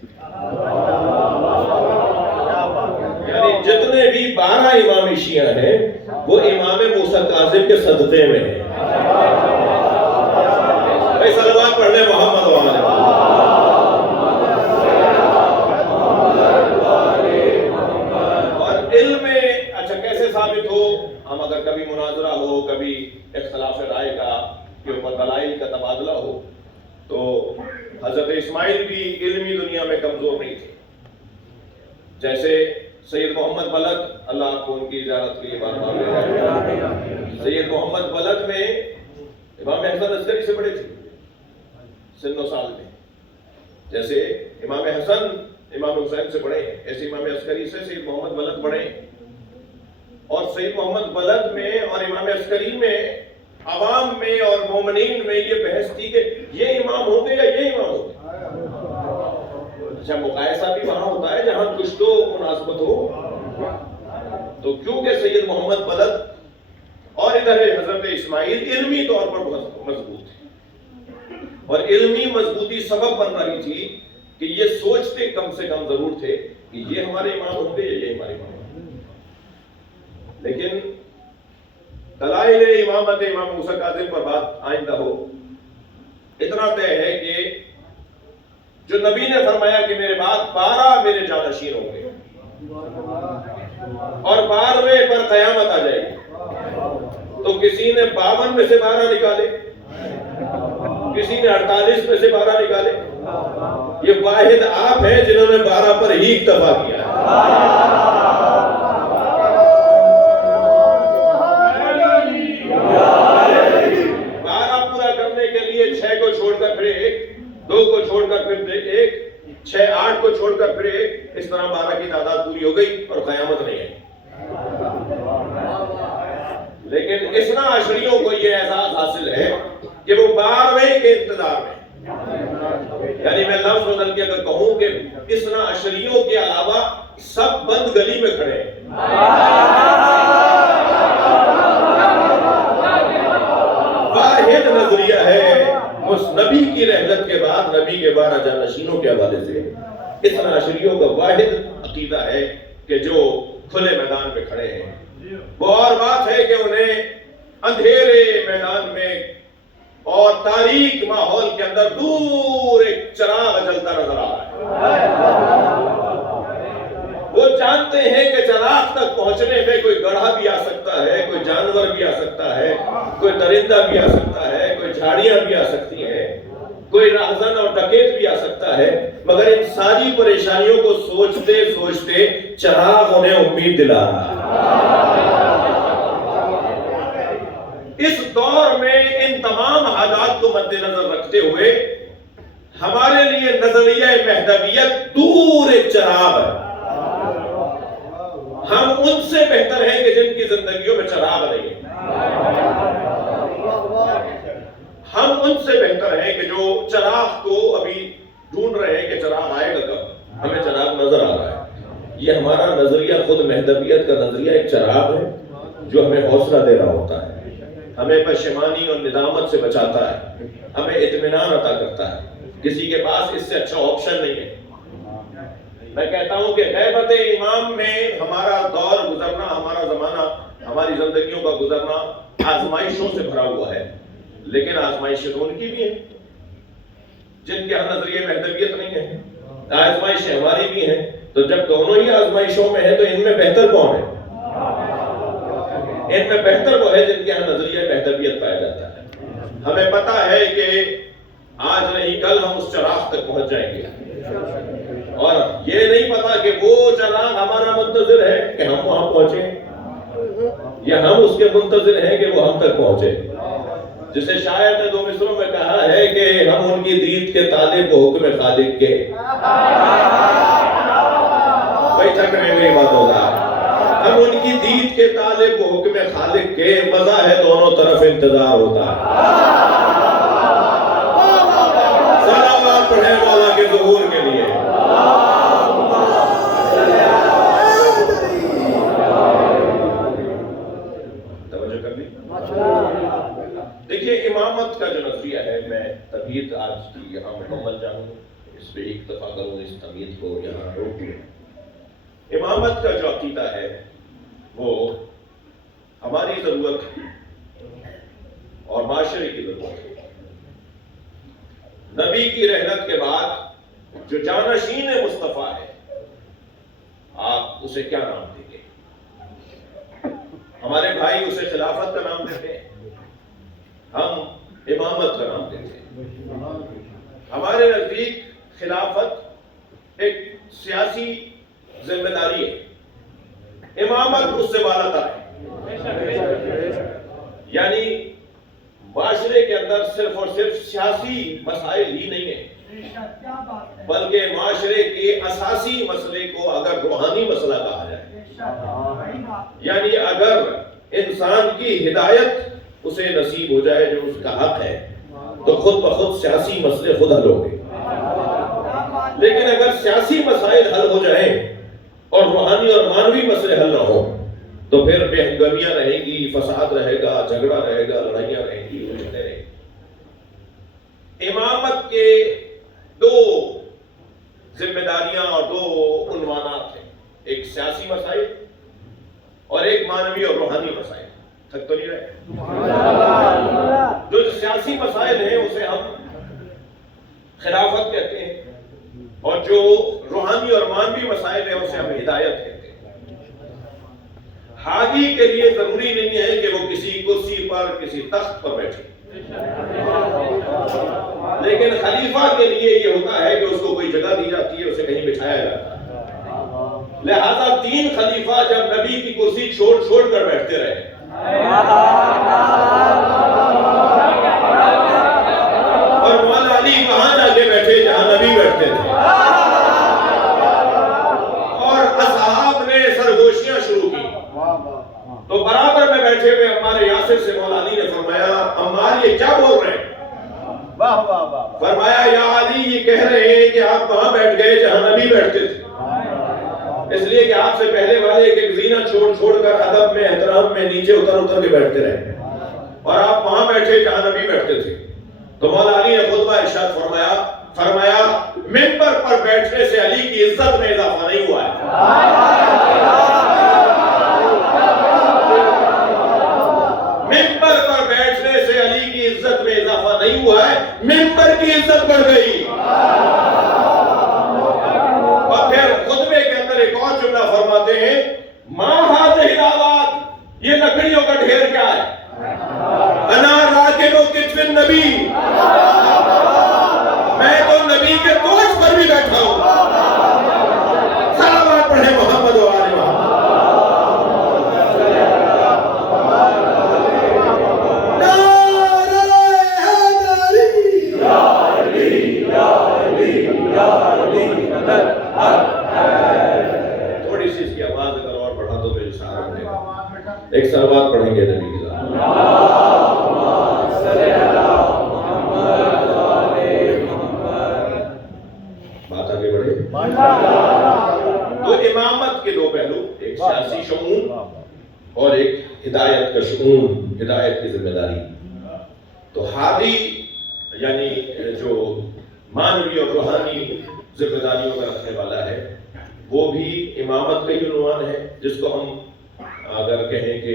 یعنی جتنے بھی 12 امام شیعہ ہیں وہ امام موسیٰ کاظم کے صدقے میں ہیں. بھائی صلوات پڑھ لیں محمد و آلہ. اور علم میں اچھا کیسے ثابت ہو؟ ہم اگر کبھی مناظرہ ہو، کبھی اختلاف رائے کا کے اوپر دلائل کا تبادلہ ہو، تو حضرت اسماعیل بھی علمی دنیا میں کمزور نہیں تھے. جیسے سید محمد بلخ، اللہ آپ کو ان کی زیارت کے لیے بار بار لے جائے. سید محمد بلخ میں امام حسن عسکری سے بڑے تھے سن و سال میں. جیسے امام حسن امام حسین سے بڑے ہیں، ایسے امام عسکری سے سید محمد بلخ بڑے ہیں. اور سید محمد بلخ میں اور امام عسکری میں عوام میں اور مومنین میں یہ بحث تھی کہ یہ امام ہوں گے یا یہ امام ہوں گے. اچھا مقایسہ بھی وہاں ہوتا ہے جہاں کچھ تو مناسبت ہو. تو کیونکہ سید محمد بلخ اور ادھر حضرت اسماعیل علمی طور پر بہت مضبوط تھے، اور علمی مضبوطی سبب بن رہی تھی کہ یہ سوچتے کم سے کم ضرور تھے کہ یہ ہمارے امام ہوں گے یا یہ ہمارے امام ہوں گے. لیکن دلائل امامت امام موسیٰ کاظم پر بات آئندہ ہو. اتنا طے ہے کہ جو نبی نے فرمایا کہ میرے بعد 12 میرے جانشین ہوں گے اور 12ویں پر قیامت آ جائے گی. تو کسی نے 52 میں سے 12 نکالے، کسی نے 48 میں سے 12 نکالے. یہ واحد آپ ہیں جنہوں نے 12 پر ہی اکتفا کیا ہے. 12 پورا کرنے کے لیے 6 کو چھوڑ کر پھر 1، 2 کو چھوڑ کر پھر 1، 6، 8 کو چھوڑ کر پھر 1، اس طرح 12 کی تعداد پوری ہو گئی اور قیامت نہیں ہے. لیکن اسنا عشریوں کو یہ احساس حاصل ہے کہ وہ 12ویں کے انتظار میں، یعنی میں لفظ بدل کے اگر کہوں کہ اسنا عشریوں کے علاوہ سب بند گلی میں کھڑے ہیں. واحد نظریہ ہے اس نبی کی رحلت کے بعد نبی کے 12 جانشینوں کے حوالے سے اسنا عشریوں کا واحد عقیدہ ہے کہ جو کھلے میدان میں کھڑے ہیں. وہ اور بات ہے کہ انہیں اندھیرے میدان میں اور تاریک ماحول کے اندر دور ایک چراغ جلتا نظر آ رہا ہے. وہ جانتے ہیں کہ چراغ تک پہنچنے میں کوئی گڑھا بھی آ سکتا ہے، کوئی جانور بھی آ سکتا ہے، کوئی درندہ بھی آ سکتا ہے، کوئی جھاڑیاں بھی آ سکتی ہیں، کوئی راہزن اور ڈکیت بھی آ سکتا ہے، مگر ان ساری پریشانیوں کو سوچتے سوچتے چراغ انہیں امید دلا رہا ہے. اس دور میں ان تمام حالات کو مد نظر رکھتے ہوئے ہمارے لیے نظریہ مہدویت دور ایک چراغ ہے. ہم ان سے بہتر ہیں کہ جن کی زندگیوں میں چراغ نہیں ہے. ہم ان سے بہتر ہیں کہ جو چراغ کو ابھی ڈھونڈ رہے ہیں کہ چراغ آئے گا کب، ہمیں چراغ نظر آ رہا ہے. یہ ہمارا نظریہ خود مہدویت کا نظریہ ایک چراغ ہے جو ہمیں حوصلہ دے رہا ہوتا ہے، ہمیں پشیمانی اور ندامت سے بچاتا ہے، ہمیں اطمینان عطا کرتا ہے. کسی کے پاس اس سے اچھا آپشن نہیں ہے. میں کہتا ہوں کہ غیبت امام میں ہمارا دور گزرنا، ہمارا زمانہ، ہماری زندگیوں کا گزرنا آزمائشوں سے بھرا ہوا ہے، لیکن آزمائشیں تو ان کی بھی ہیں جن کے ہاں نظریہ مہدویت نہیں ہے. آزمائشیں ہماری بھی ہیں. تو جب دونوں ہی آزمائشوں میں ہیں تو ان میں بہتر کون ہے؟ ان میں بہتر وہ ہے جن کے ہاں نظریہ مہدویت پایا جاتا ہے. ہمیں پتا ہے کہ آج نہیں کل ہم اس چراغ تک پہنچ جائیں گے، اور یہ نہیں پتا کہ وہ چراغ ہمارا منتظر ہے کہ ہم وہاں پہنچیں، یا ہم اس کے منتظر ہیں کہ وہ ہم تک پہنچے. جسے شاعر نے 2 مصروں میں کہا ہے کہ ہم ان کی دید کے طالب کو حکم خالق کے. بھائی تھک میں میری بات ہوگا. ہم ان کی دید کے طالب کو حکم خالق کے، مزہ ہے دونوں طرف انتظار ہوتا ہے. سلامات پڑھیں مولا کے ظہور کے لیے. توجہ کر لی. دیکھیے امامت کا جو نظریہ ہے، میں تمہید آج کی یہاں مکمل جانوں، اس پہ اکتفا کروں، اس تمہید کو یہاں روک لوں. امامت کا جو عقیدہ ہے وہ ہماری ضرورت ہے اور معاشرے کی ضرورت ہے. نبی کی رحلت کے بعد جو جانشین مصطفیٰ ہے، آپ اسے کیا نام دیں گے؟ ہمارے بھائی اسے خلافت کا نام دیتے ہیں، ہم امامت کا نام دیتے ہیں. ہمارے نزدیک خلافت ایک سیاسی ذمہ داری ہے، امامت اس سے بالا تر ہے. یعنی معاشرے کے اندر صرف اور صرف سیاسی مسائل ہی نہیں ہیں، بلکہ معاشرے کے اساسی مسئلے کو اگر روحانی مسئلہ کہا جائے، یعنی اگر انسان کی ہدایت اسے نصیب ہو جائے جو اس کا حق ہے، تو خود بخود سیاسی مسئلے خود حل ہوں گے. لیکن اگر سیاسی مسائل حل ہو جائیں اور روحانی اور مانوی مسئلے حل نہ ہوں تو پھر بے ہنگامیاں رہیں گی، فساد رہے گا، جھگڑا رہے گا، لڑائیاں رہیں گی، الجھنیں رہیں گی. امامت کے 2 ذمہ داریاں اور 2 عنوانات ہیں، ایک سیاسی مسائل اور ایک مانوی اور روحانی مسائل. تھک تو نہیں رہے؟ جو سیاسی مسائل ہیں اسے ہم خلافت کہتے ہیں، اور جو روحانی اور مانوی مسائل ہیں اسے ہم ہدایت کہتے ہیں. حاجی کے لیے ضروری نہیں ہے کہ وہ کسی کرسی پر کسی تخت پر بیٹھے، لیکن خلیفہ کے لیے یہ ہوتا ہے کہ اس کو کوئی جگہ دی جاتی ہے، اسے کہیں بٹھایا جاتا ہے۔ لہذا 3 خلیفہ جب نبی کی کرسی چھوڑ کر بیٹھتے رہے، اور مولا علی وہاں جا کے بیٹھے جہاں نبی بیٹھتے تھے، اور اصحاب نے سرگوشیاں شروع کی، تو برابر میں بیٹھے ہوئے عمار یاسر سے مولا علی نے فرمایا، عمار یہ کیا بول رہے ہیں؟ فرمایا یا علی یہ کہہ رہے ہیں کہ آپ وہاں بیٹھ گئے جہاں نبی بیٹھتے تھے، اس لیے کہ آپ سے پہلے والے ایک زینہ چھوڑ کر ادب میں احترام میں نیچے اتر کے بیٹھتے رہے، اور آپ وہاں بیٹھے جہاں نبی بیٹھتے تھے۔ تو مولا علی نے خطبہ ارشاد فرمایا منبر پر بیٹھنے سے علی کی عزت میں اضافہ نہیں ہوا ہے، منبر پر بیٹھنے سے علی کی عزت میں اضافہ نہیں ہوا ہے، منبر کی عزت بڑھ گئی۔ اور پھر خطبے کے اندر ایک اور جملہ فرماتے ہیں، ما هذه الآلات، یہ لکڑیوں کا ڈھیر کیا ہے؟ انا راکب کتف النبی، میں تو نبی کے کوچ پر بھی بیٹھا ہوں۔ صلوات پڑھیں محمد و آل محمد۔ تھوڑی سی اس کی آواز اگر اور بڑھا تو میرے سارا بنے گا۔ ایک صلوات پڑھیں گے نبی کی ذات۔ بات آگے بڑھے تو امامت کے 2 پہلو، ایک سیاسی شؤون اور ایک ہدایت کا شؤون، ہدایت کی ذمہ داری۔ تو ہادی یعنی جو معنوی اور روحانی ذمہ داریوں کا رکھنے والا ہے، وہ بھی امامت کا ہی عنوان ہے، جس کو ہم اگر کہیں کہ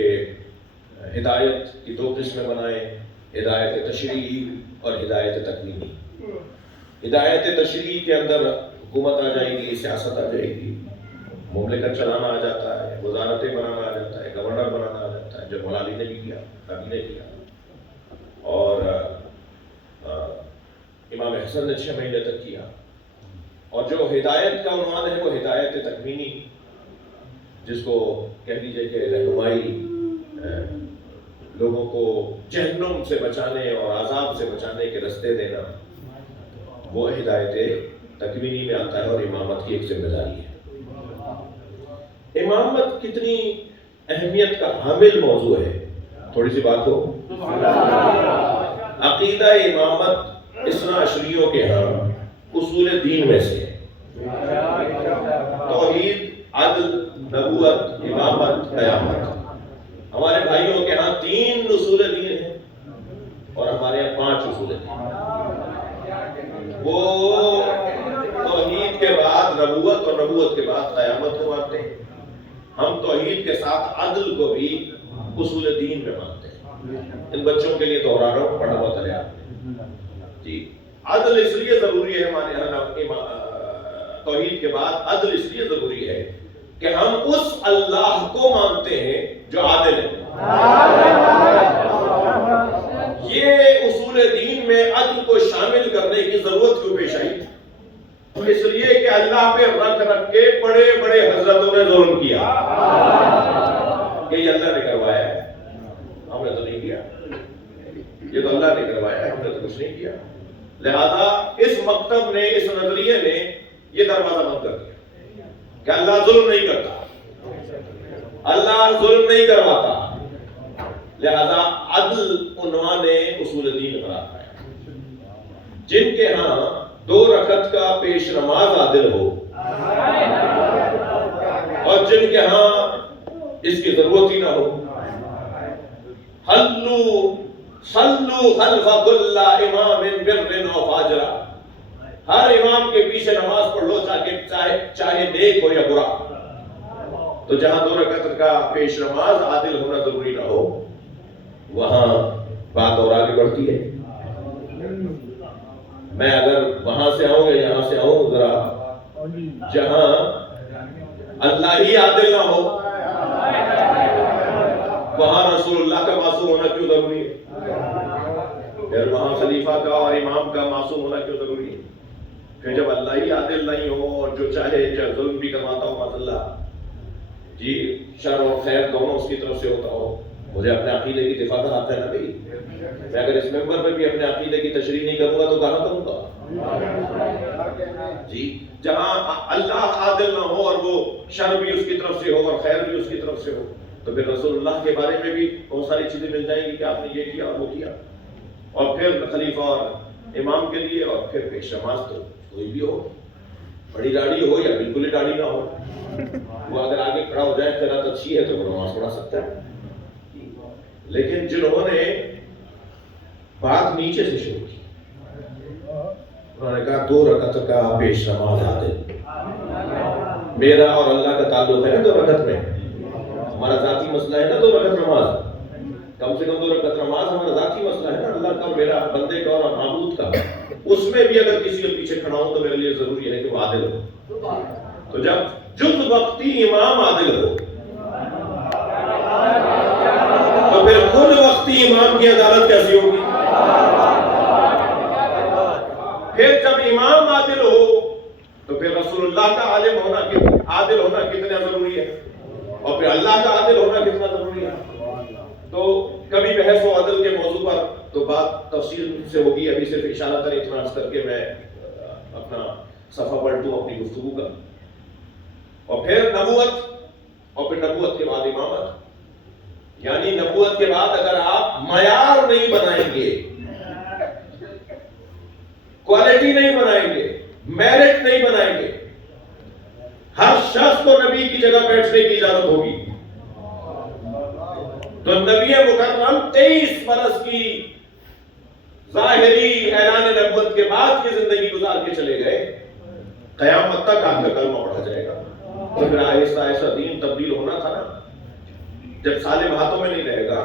ہدایت کی 2 قسمیں بنائیں، ہدایت تشریعی اور ہدایت تکوینی۔ ہدایت تشریعی کے اندر حکومت آ جائے گی، سیاست آ جائے گی، مملکت چلانا آ جاتا ہے، وزارتیں بنانا آ جاتا ہے، گورنر بنانا آ جاتا ہے، جو مولا علی نے بھی کیا، نبی نے کیا، اور امام حسن نے 6 مہینے تک کیا۔ اور جو ہدایت کا عنوان ہے وہ ہدایت تکوینی، جس کو کہہ دیجئے کہ رہنمائی، لوگوں کو جہنم سے بچانے اور عذاب سے بچانے کے راستے دینا، وہ ہدایت تکوینی میں آتا ہے، اور امامت کی ایک ذمہ داری ہے۔ امامت کتنی اہمیت کا حامل موضوع ہے، تھوڑی سی بات ہو۔ عقیدہ امامت اثنا عشریوں کے ہاں اصول دین میں سے توحید، عدل، نبوت، امامت، قیامت۔ ہمارے بھائیوں کے ہاں 3 اصول دین ہیں، اور ہمارے یہاں 5 اصول دین۔ وہ توحید کے بعد نبوت اور نبوت کے بعد قیامت کو مانتے ہیں۔ ہم توحید کے ساتھ عدل کو بھی اصول دین میں مانتے ہیں۔ ان بچوں کے لیے دوہرا رہا ہوں، پڑھا ہوا کرے آپ جی۔ عدل اس لیے ضروری ہے ہمارے یہاں، توحید کے بعد عدل اس لیے ضروری ہے کہ ہم اس اللہ کو مانتے ہیں جو عادل ہے۔ یہ اصول دین میں عدل کو شامل کرنے کی ضرورت کیوں پیش آئی؟ اس لیے کہ اللہ پہ رکھ کے بڑے بڑے حضرتوں نے ظلم کیا۔ یہ اللہ نے کروایا ہے، ہم نے تو نہیں کیا۔ یہ تو اللہ نے کروایا ہے، ہم نے تو کچھ نہیں کیا۔ لہذا اس مکتب نے، اس نظریے نے یہ دروازہ بند کر دیا کہ اللہ ظلم نہیں کرتا، اللہ ظلم نہیں کرواتا۔ لہذا عدل عنوان اصول دین پر آتا ہے۔ جن کے ہاں 2 رکعت کا پیش نماز عادل ہو، اور جن کے ہاں اس کی ضرورت ہی نہ ہو، صلو خلف کل امام بر و فاجر، ہر امام کے پیچھے نماز پڑھ لو، چاہے نیک ہو یا برا۔ تو جہاں 2 رکعت کا پیش نماز عادل ہونا ضروری نہ ہو، وہاں بات اور آگے بڑھتی ہے۔ میں اگر وہاں سے آؤں یا یہاں سے آؤں، ذرا جہاں اللہ ہی عادل نہ ہو، وہاں رسول اللہ کا معصوم ہونا کیوں ضروری ہے؟ پھر وہاں خلیفہ کا اور امام کا معصوم ہونا کیوں ضروری ہے؟ پھر جب اللہ ہی عادل نہیں ہو اور جو چاہے ظلم بھی کرواتا ہو معاذ اللہ، جی شر اور خیر دونوں اس کی طرف سے ہوتا ہو، مجھے اپنے عقیدے کی دفاع کا حق ہے نا بھائی. میں اگر اس ممبر پہ بھی اپنے عقیدے کی تشریح نہیں کروں گا تو کہاں کروں گا؟ جی جہاں اللہ عادل نہ ہو اور وہ شر بھی اس کی طرف سے ہو اور خیر بھی اس کی طرف سے ہو، تو پھر رسول اللہ کے بارے میں بھی بہت ساری چیزیں مل جائیں گی کہ آپ نے یہ کیا اور وہ کیا. اور پھر خلیفہ اور امام کے لیے اور پھر پیش نماز تو کوئی بھی ہو، بڑی داڑھی ہو یا بالکل ہی داڑھی نہ ہو، وہ اگر آگے کھڑا ہو جائے قرات اچھی ہے تو وہ نماز پڑھا سکتا ہے. لیکن جنہوں نے بات نیچے سے شروع کی، انہوں نے کہا 2 رکعت کا پیش نماز عادل. میرا اور اللہ کا تعلق ہے نا 2 رکعت میں، ہمارا ذاتی مسئلہ ہے نا 2 رکعت نماز، کم سے کم 2 رکعت نماز ہمارا ذاتی مسئلہ ہے نا، اللہ کا اور میرا، بندے کا اور معبود کا. اس میں بھی اگر کسی کے پیچھے کھڑا ہوں تو میرے لیے ضروری ہے کہ وہ عادل ہو. تو جب جز وقتی امام عادل ہو تو پھر کل وقتی امام کی عدالت کیسی ہوگی؟ پھر جب امام عادل ہو تو پھر رسول اللہ کا عالم ہونا، عادل ہونا کتنا ضروری ہے، اور پھر اللہ کا عادل ہونا کتنا ضروری ہے. تو کبھی بحث و عدل کے موضوع پر تو بات تفصیل سے ہوگی، ابھی صرف اشارہ تر اتنا کر کے میں اپنا صفحہ پلٹوں اپنی گفتگو کا. اور پھر نبوت، اور پھر نبوت کے بعد امامت. یعنی نبوت کے بعد اگر آپ معیار نہیں بنائیں گے، کوالٹی نہیں بنائیں گے، میرٹ نہیں بنائیں گے، ہر شخص کو نبی کی جگہ بیٹھنے کی اجازت ہوگی، تو نبی مکرم 23 برس کی ظاہری اعلان نبوت کے بعد کی زندگی گزار کے چلے گئے، قیامت تک آپ کا کلمہ پڑھا جائے گا. تو پھر آہستہ آہستہ دین تبدیل ہونا تھا نا. جب ظالم ہاتھوں میں نہیں رہے گا،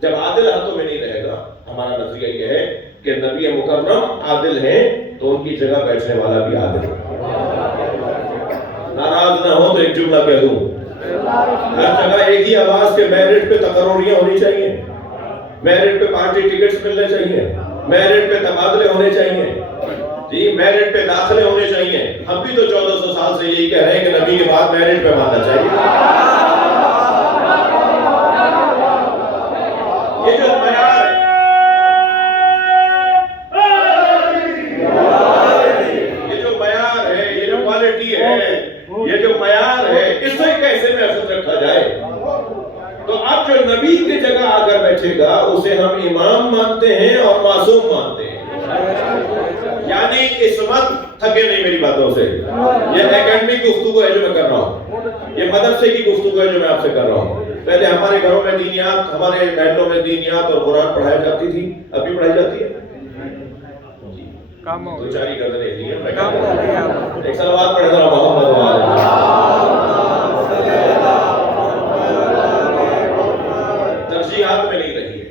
جب عادل ہاتھوں میں نہیں رہے گا. ہمارا نظریہ یہ ہے کہ نبی مکرم عادل ہیں تو ان کی جگہ بیٹھنے والا بھی عادل ہے. ناراض نہ ہو تو ایک جملہ کہہ دوں، ہر جگہ ایک ہی آواز کے میرٹ پہ تقرریاں ہونی چاہیے، میرٹ پہ پارٹی ٹکٹس ملنے چاہیے، میرٹ پہ تبادلے ہونے چاہیے، جی میرٹ پہ داخلے ہونے چاہیے. ہم بھی تو 1400 سال سے یہی کہہ رہے ہیں کہ نبی کے بعد میرٹ پہ ماننا چاہیے. یہ جو معیار ہے، یہ جو معیار ہے، یہ جو کوالٹی ہے، یہ جو معیار ہے، اسے کیسے محفوظ رکھا جائے؟ تو اب جو نبی کی جگہ آ کر بیٹھے گا اسے ہم امام مانتے ہیں اور معصوم مانتے ہیں. یعنی عصمت، تھکے نہیں میری باتوں سے، یہ اکیڈمک گفتگو ہے جو میں کر رہا ہوں، یہ مدرسے کی گفتگو ہے جو میں آپ سے کر رہا ہوں. پہلے ہمارے گھروں میں دینیات، ہمارے محلوں میں دینیات اور قرآن پڑھائی جاتی تھی، اب بھی پڑھائی جاتی ہے. دو چاری گردنیں ہلی ہیں، ایک صلوات پڑھے ذرا محمد و آل محمد. ترجیحات میں نہیں رہی ہے،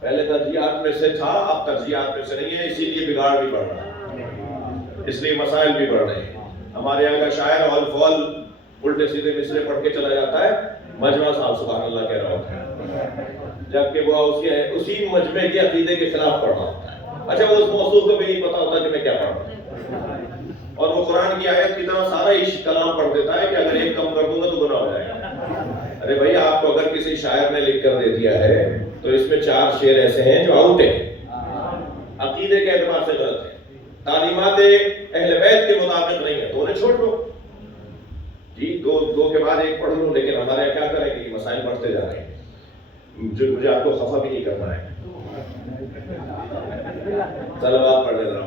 پہلے ترجیحات میں سے تھا، اب ترجیحات میں سے نہیں ہے. اسی لیے بگاڑ بھی بڑھ رہا ہے، اس لیے مسائل بھی بڑھ رہے ہیں. ہمارے یہاں کا شاعر اول فول الٹے سیدھے مصرے پڑھ کے چلا جاتا ہے، مجمع صاحب سبحان اللہ کہہ رہا ہوتا ہے، جبکہ وہ اسی مجمع کے عقیدے کے خلاف پڑھ رہا ہوتا ہے. اچھا وہ اس موضوع کو بھی نہیں پتا ہوتا کہ میں کیا پڑھ رہا ہوں، اور وہ قرآن کی آیت کی طرح سارا ہی کلام پڑھ دیتا ہے کہ اگر ایک کم کر دوں گا تو گناہ ہو جائے گا. ارے بھائی آپ کو اگر کسی شاعر نے لکھ کر دے دیا ہے تو اس میں 4 شعر ایسے ہیں جو آؤٹ ہیں، عقیدے کے اعتبار سے غلط ہیں، تعلیمات اہل بیت کے مطابق نہیں ہے، تو انہیں چھوڑ دو. جی دو کے بعد ایک پڑھ لوں، لیکن ہمارے کیا کریں کہ یہ مسائل بڑھتے جا رہے ہیں. جو مجھے آپ کو خفا بھی نہیں کرنا ہے. صلوات پڑھ لینا.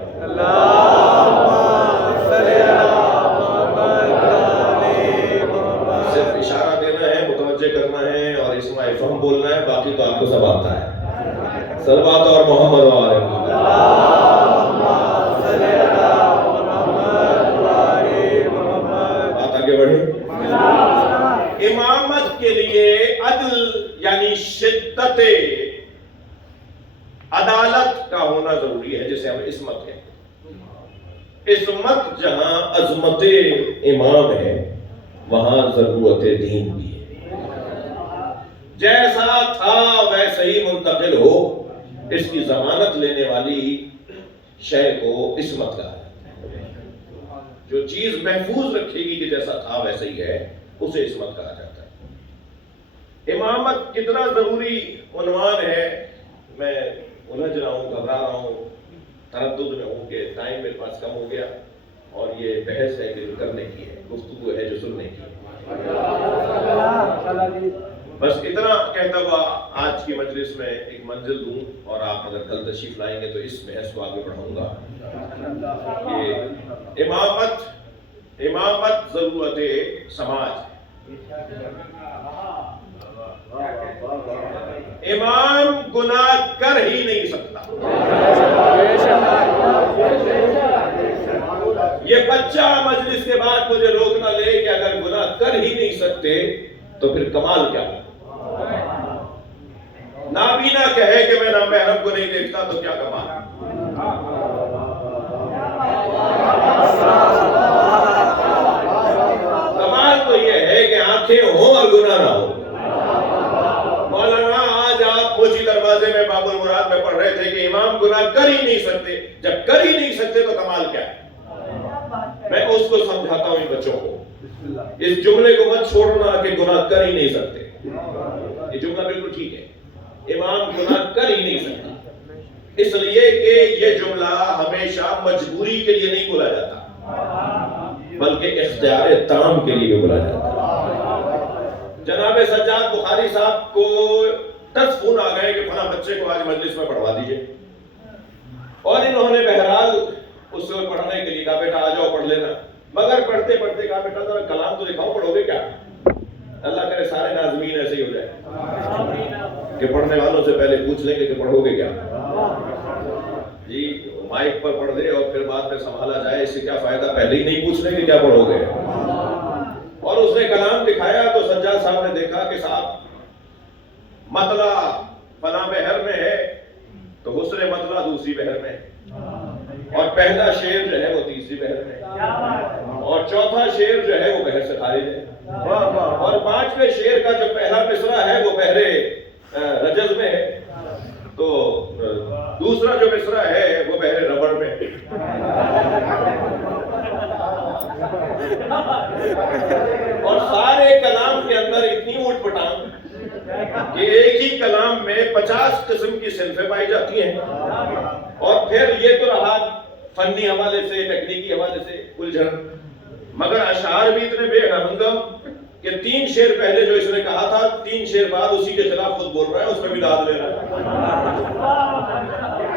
صرف اشارہ دینا ہے، متوجہ کرنا ہے اور اسم فہم بولنا ہے، باقی تو آپ کو سب آتا ہے. صلوات اور محمد و آل محمد. بات آگے بڑھے. امامت کے لیے عدل یعنی شدت عدالت کا ہونا ضروری ہے، جسے ہم عصمت کہتے ہیں. عصمت جہاں عظمت امام ہے وہاں ضرورت دین بھی ہے. جیسا تھا ویسے ہی منتقل ہو، اس کی ضمانت لینے والی شے کو عصمت کہا ہے۔ جو چیز محفوظ رکھے گی کہ جیسا تھا ویسے ہی ہے، اسے عصمت کہا جاتا ہے۔ امامت کتنا ضروری عنوان ہے، میں الجھ رہا ہوں، گھبرا رہا ہوں، تردد میں ہوں کہ ٹائم میرے پاس کم ہو گیا، اور یہ بحث ہے کہ جو کرنے کی ہے، گفتگو ہے جو سننے کی ہے۔ بس اتنا کہتا ہوا آج کی مجلس میں ایک منزل دوں، اور آپ اگر کل تشریف لائیں گے تو اس بحث کو آگے بڑھاؤں گا کہ امامت ضرورت سماج ہے۔ امام گناہ کر ہی نہیں سکتا۔ یہ بچہ مجلس کے بعد مجھے روکنا لے کہ اگر گناہ کر ہی نہیں سکتے تو پھر کمال کیا ہے؟ نابینا کہے کہ میں نامحرم کو نہیں دیکھتا تو کیا کمال؟ کمال تو یہ ہے کہ آنکھیں ہوں اور گناہ نہ ہو۔ مولانا آج آپ موچی دروازے میں باب المراد میں پڑھ رہے تھے کہ امام گناہ کر ہی نہیں سکتے، جب کر ہی نہیں سکتے تو کمال کیا ہے؟ میں اس کو سمجھاتا ہوں ان بچوں کو، اس جملے کو مت چھوڑنا کہ گناہ کر ہی نہیں سکتے، یہ جملہ بالکل ٹھیک ہے، امام گناہ کر ہی نہیں سکتا، اس لیے کہ یہ جملہ ہمیشہ مجبوری کے لیے نہیں بولا جاتا بلکہ اختیار تام کے لیے بولا جاتا ہے۔ جناب سجاد بخاری صاحب کو 10 فون آ گئے کہ فلاں بچے کو آج مجلس میں پڑھوا دیجئے، اور انہوں نے بہرحال اس کو پڑھنے کے لیے کہا بیٹا آ جاؤ پڑھ لینا، مگر پڑھتے پڑھتے کہا بیٹا ذرا کلام تو دکھاؤ، پڑھو گے کیا؟ اللہ کرے سارے ناظمین ایسے ہی ہو جائے کہ پڑھنے والوں سے پہلے پوچھ لیں گے کہ پڑھو گے کیا، جی مائک پر پڑھ دے اور پھر بعد میں سنبھالا جائے، اس سے کیا فائدہ، پہلے ہی نہیں پوچھ لیں کہ کیا پڑھو گے۔ اور اس نے کلام دکھایا تو سجاد صاحب نے دیکھا کہ صاحب مطلع فلاں بحر میں ہے تو حسن مطلع دوسری بحر میں، اور پہلا شعر جو ہے وہ تیسری بحر میں، اور چوتھا شعر جو ہے وہ بحر سے خارج ہے، اور 5ویں شعر کا جو پہلا مصرع ہے وہ بحر رجز میں ہے، تو دوسرا جو مصرع ہے وہ بحر ربڑ میں۔ اور سارے کلام کے اندر اتنی اوٹ پٹانگ کہ ایک ہی کلام میں 50 قسم کی صنفیں پائی جاتی ہیں، اور پھر یہ تو رہا فنی حوالے سے، ٹیکنیکی حوالے سے الجھن، مگر اشعار بھی اتنے بے ہنگم کہ 3 شعر پہلے جو اس نے کہا تھا 3 شعر بعد اسی کے خلاف خود بول رہا ہے، اس میں بھی داد لے رہا ہے،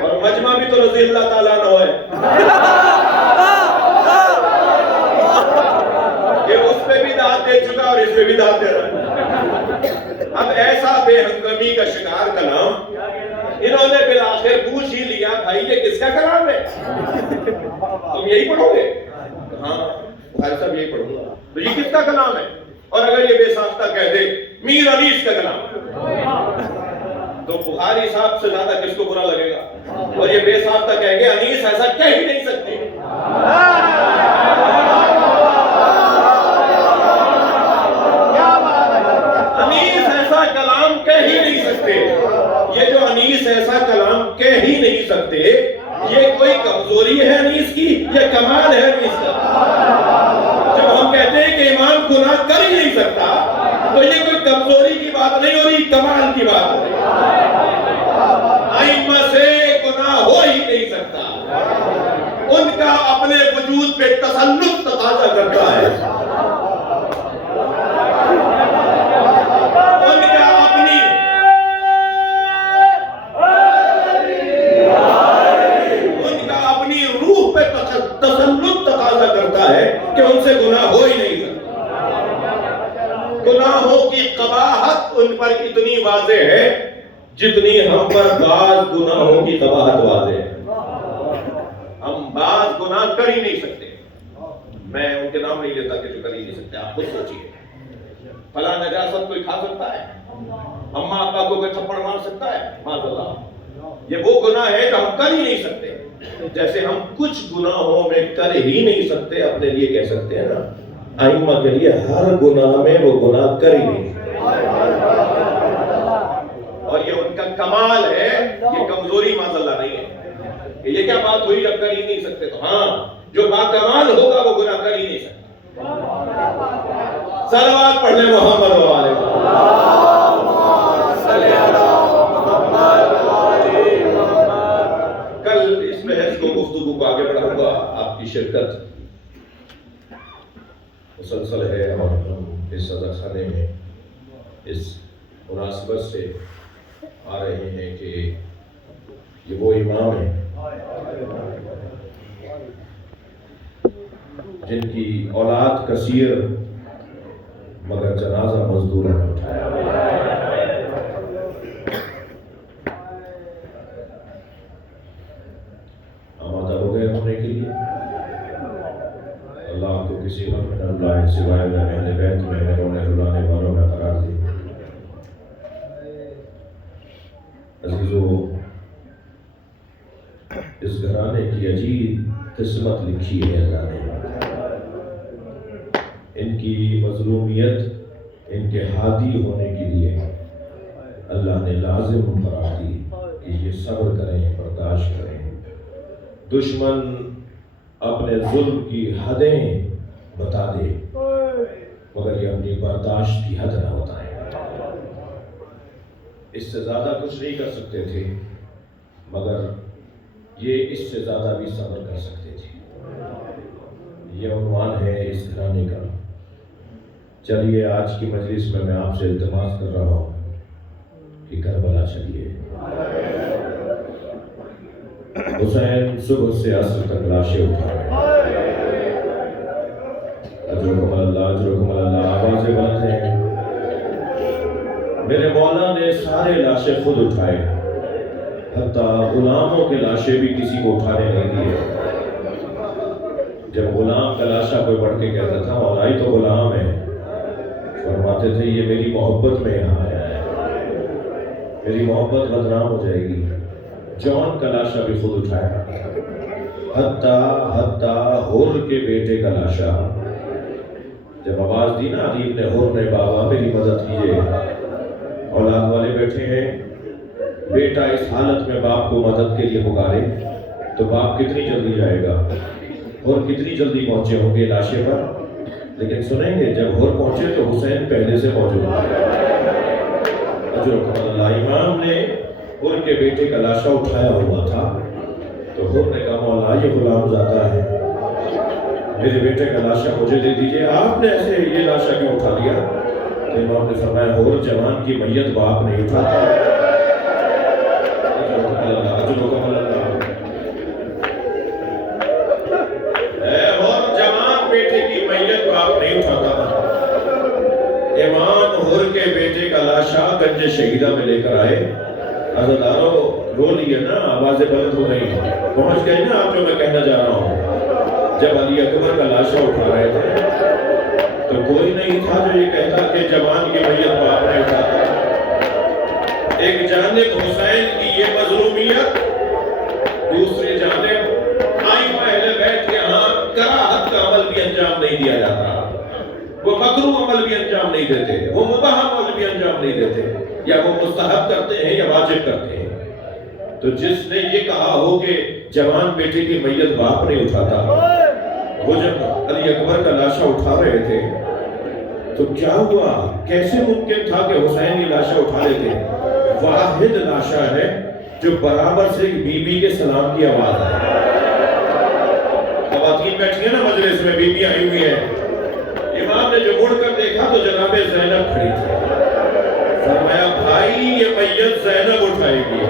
اور مجمع بھی تو رضی اللہ تعالیٰ عنہ ہے کہ اس پہ بھی داد دے چکا اور اس پہ بھی داد دے رہا ہے۔ اب ایسا بے ہنگمی کا شکار کلام انہوں نے بالآخر پوچھ ہی لیا بھائی یہ کس کا کلام ہے، تم یہی پڑھو گے؟ ہاں بھائی صاحب یہی پڑھوں گا۔ تو یہ کس کا کلام ہے؟ اور اگر یہ بے ساختہ کہہ دے میر انیس کا کلام تو بخاری صاحب سے زیادہ کس کو برا لگے گا؟ اور یہ بے ساختہ کہہ گے انیس ایسا کہہ ہی نہیں سکتے، انیس ایسا کلام کہہ ہی نہیں سکتے۔ یہ جو انیس ایسا کلام کہہ ہی نہیں سکتے، یہ کوئی کمزوری ہے انیس کی یا کمال ہے انیس کا؟ جب ہم کہتے ہیں کہ امام گناہ کر ہی نہیں سکتا تو یہ کوئی کمزوری کی بات نہیں ہو رہی، کمال کی بات ہو رہی۔ ائمہ سے گناہ ہو ہی نہیں سکتا، ان کا اپنے وجود پہ تسلط تقاضا کرتا ہے، تسلط تقاضا کرتا ہے کہ ان سے گناہ ہو ہی نہیں سکتا۔ گناہوں کی قباحت ان پر اتنی واضح ہے جتنی ہم پر بعض گناہوں کی قباحت واضح ہے۔ ہم بعض گناہ کر ہی نہیں سکتے، میں ان کے نام نہیں لیتا کہ جو کر ہی نہیں سکتے، آپ خود سوچئے فلاں نجاست کوئی کھا سکتا ہے؟ اماں ابا کو کوئی تھپڑ مار سکتا ہے؟ معاذ اللہ، یہ وہ گناہ ہے جو ہم کر ہی نہیں سکتے، جیسے ہم کچھ گناہوں میں کر ہی نہیں سکتے اپنے لیے کہہ سکتے ہیں نا، ائمہ کے لیے ہر گناہ میں وہ گناہ کر ہی نہیں سکتے۔ اور یہ ان کا کمال ہے، یہ کمزوری معاذ اللہ نہیں ہے کہ یہ کیا بات ہوئی جب کر ہی نہیں سکتے. تو ہاں جو باکمال ہوگا وہ گناہ کر ہی نہیں سکتا. صلوات پڑھ لیں محمد و آلہ محمد. کل اس بحث کو گفتگو کو آگے بڑھاؤں گا. آپ کی شرکت مسلسل ہے اور ہم اس صدر خانے میں اس مناسبت سے آ رہے ہیں کہ یہ وہ امام ہیں جن کی اولاد کثیر مگر جنازہ مزدوروں نے اٹھایا. آمادہ ہو گئے ہونے کے لیے. اللہ آپ کو کسی غم میں نہ لائے سوائے میں اہل بیت میں رونے رلانے والوں میں قرار دے. عزیزو، اس گھرانے کی عجیب قسمت لکھی ہے اللہ نے. ان کی مظلومیت ان کے ہادی ہونے کے لیے اللہ نے لازم قرار دی کہ یہ صبر کریں، برداشت کریں. دشمن اپنے ظلم کی حدیں بتا دے مگر یہ اپنی برداشت کی حد نہ بتائیں. اس سے زیادہ کچھ نہیں کر سکتے تھے مگر یہ اس سے زیادہ بھی صبر کر سکتے تھے. یہ عنوان ہے اس گھرانے کا. چلیے آج کی مجلس میں آپ سے التماس کر رہا ہوں کہ کربلا چلیے. حسین صبح سے عصر تک لاشیں اٹھا رہے ہیں. اجرکم اللہ، اجرکم اللہ. آوازیں بند ہیں. میرے مولا نے سارے لاشیں خود اٹھائے، حتیٰ غلاموں کے لاشیں بھی کسی کو اٹھانے نہیں دیے. جب غلام کا لاشا کوئی پڑھ کے کہتا تھا مولا ہی تو غلام ہے، فرماتے تھے یہ میری محبت میں یہاں آیا ہے، میری محبت بدنام ہو جائے گی. جون کا لاشا بھی خود اٹھایا، حتیٰ حر کے بیٹے کا لاشا. جب آواز دی نا علی ابن حر نے بابا میری مدد کیجیے، اولاد والے بیٹھے ہیں، بیٹا اس حالت میں باپ کو مدد کے لیے پکارے تو باپ کتنی جلدی جائے گا اور کتنی جلدی پہنچے ہوں گے لاشے پر. لیکن سنیں گے جب حر پہنچے تو حسین پہلے سے موجود ہے. اجرکم اللہ. امام نے حر کے بیٹے کا لاشا اٹھایا ہوا تھا تو حر نے کہا مولا یہ غلام زادہ ہے، میرے بیٹے کا لاشا مجھے دے دیجئے. آپ نے ایسے یہ لاشا کیوں اٹھا لیا؟ تو امام نے فرمایا حر جوان کی میت باپ نہیں اٹھاتا. اجرکم اللہ. حر جوان بیٹے کی میت باپ نہیں اٹھاتا. امام حر کے بیٹے کا لاشا گنج شہیدہ میں لے کر آئے. عزادارو رو لیے نا، آوازیں بلند ہو رہی ہیں، پہنچ گئی نا آپ جو میں کہنا جا رہا ہوں. جب علی اکبر کا لاشا اٹھا رہے تھے تو کوئی نہیں تھا جو یہ کہتا کہ جوان کی میت باپ نے اٹھاتا. ایک جانب حسین کی یہ مظلومیت، دوسری جانب آئمہ اہل بیت کے ہاں کراہت کا عمل بھی انجام نہیں دیا جاتا. وہ مکروہ عمل بھی انجام نہیں دیتے، وہ مباح عمل بھی انجام نہیں دیتے، یا وہ مستحب کرتے ہیں یا واجب کرتے ہیں. تو جس نے یہ کہا ہو کہ جوان بیٹے کی میت باپ نہیں اٹھاتا، وہ جب علی اکبر کا لاشا اٹھا رہے تھے تو کیا ہوا؟ کیسے ممکن تھا کہ حسین یہ لاشا اٹھا لیتے؟ واحد لاشا ہے جو برابر سے بی بی کے سلام کی آواز ہے. خواتین بیٹھی ہیں نا مجلس میں، بی بی آئی ہوئی ہیں. امام نے جو مڑ کر دیکھا تو جناب زینب کھڑی تھی. فرمایا بھائی یہ میت زینب اٹھائے گی.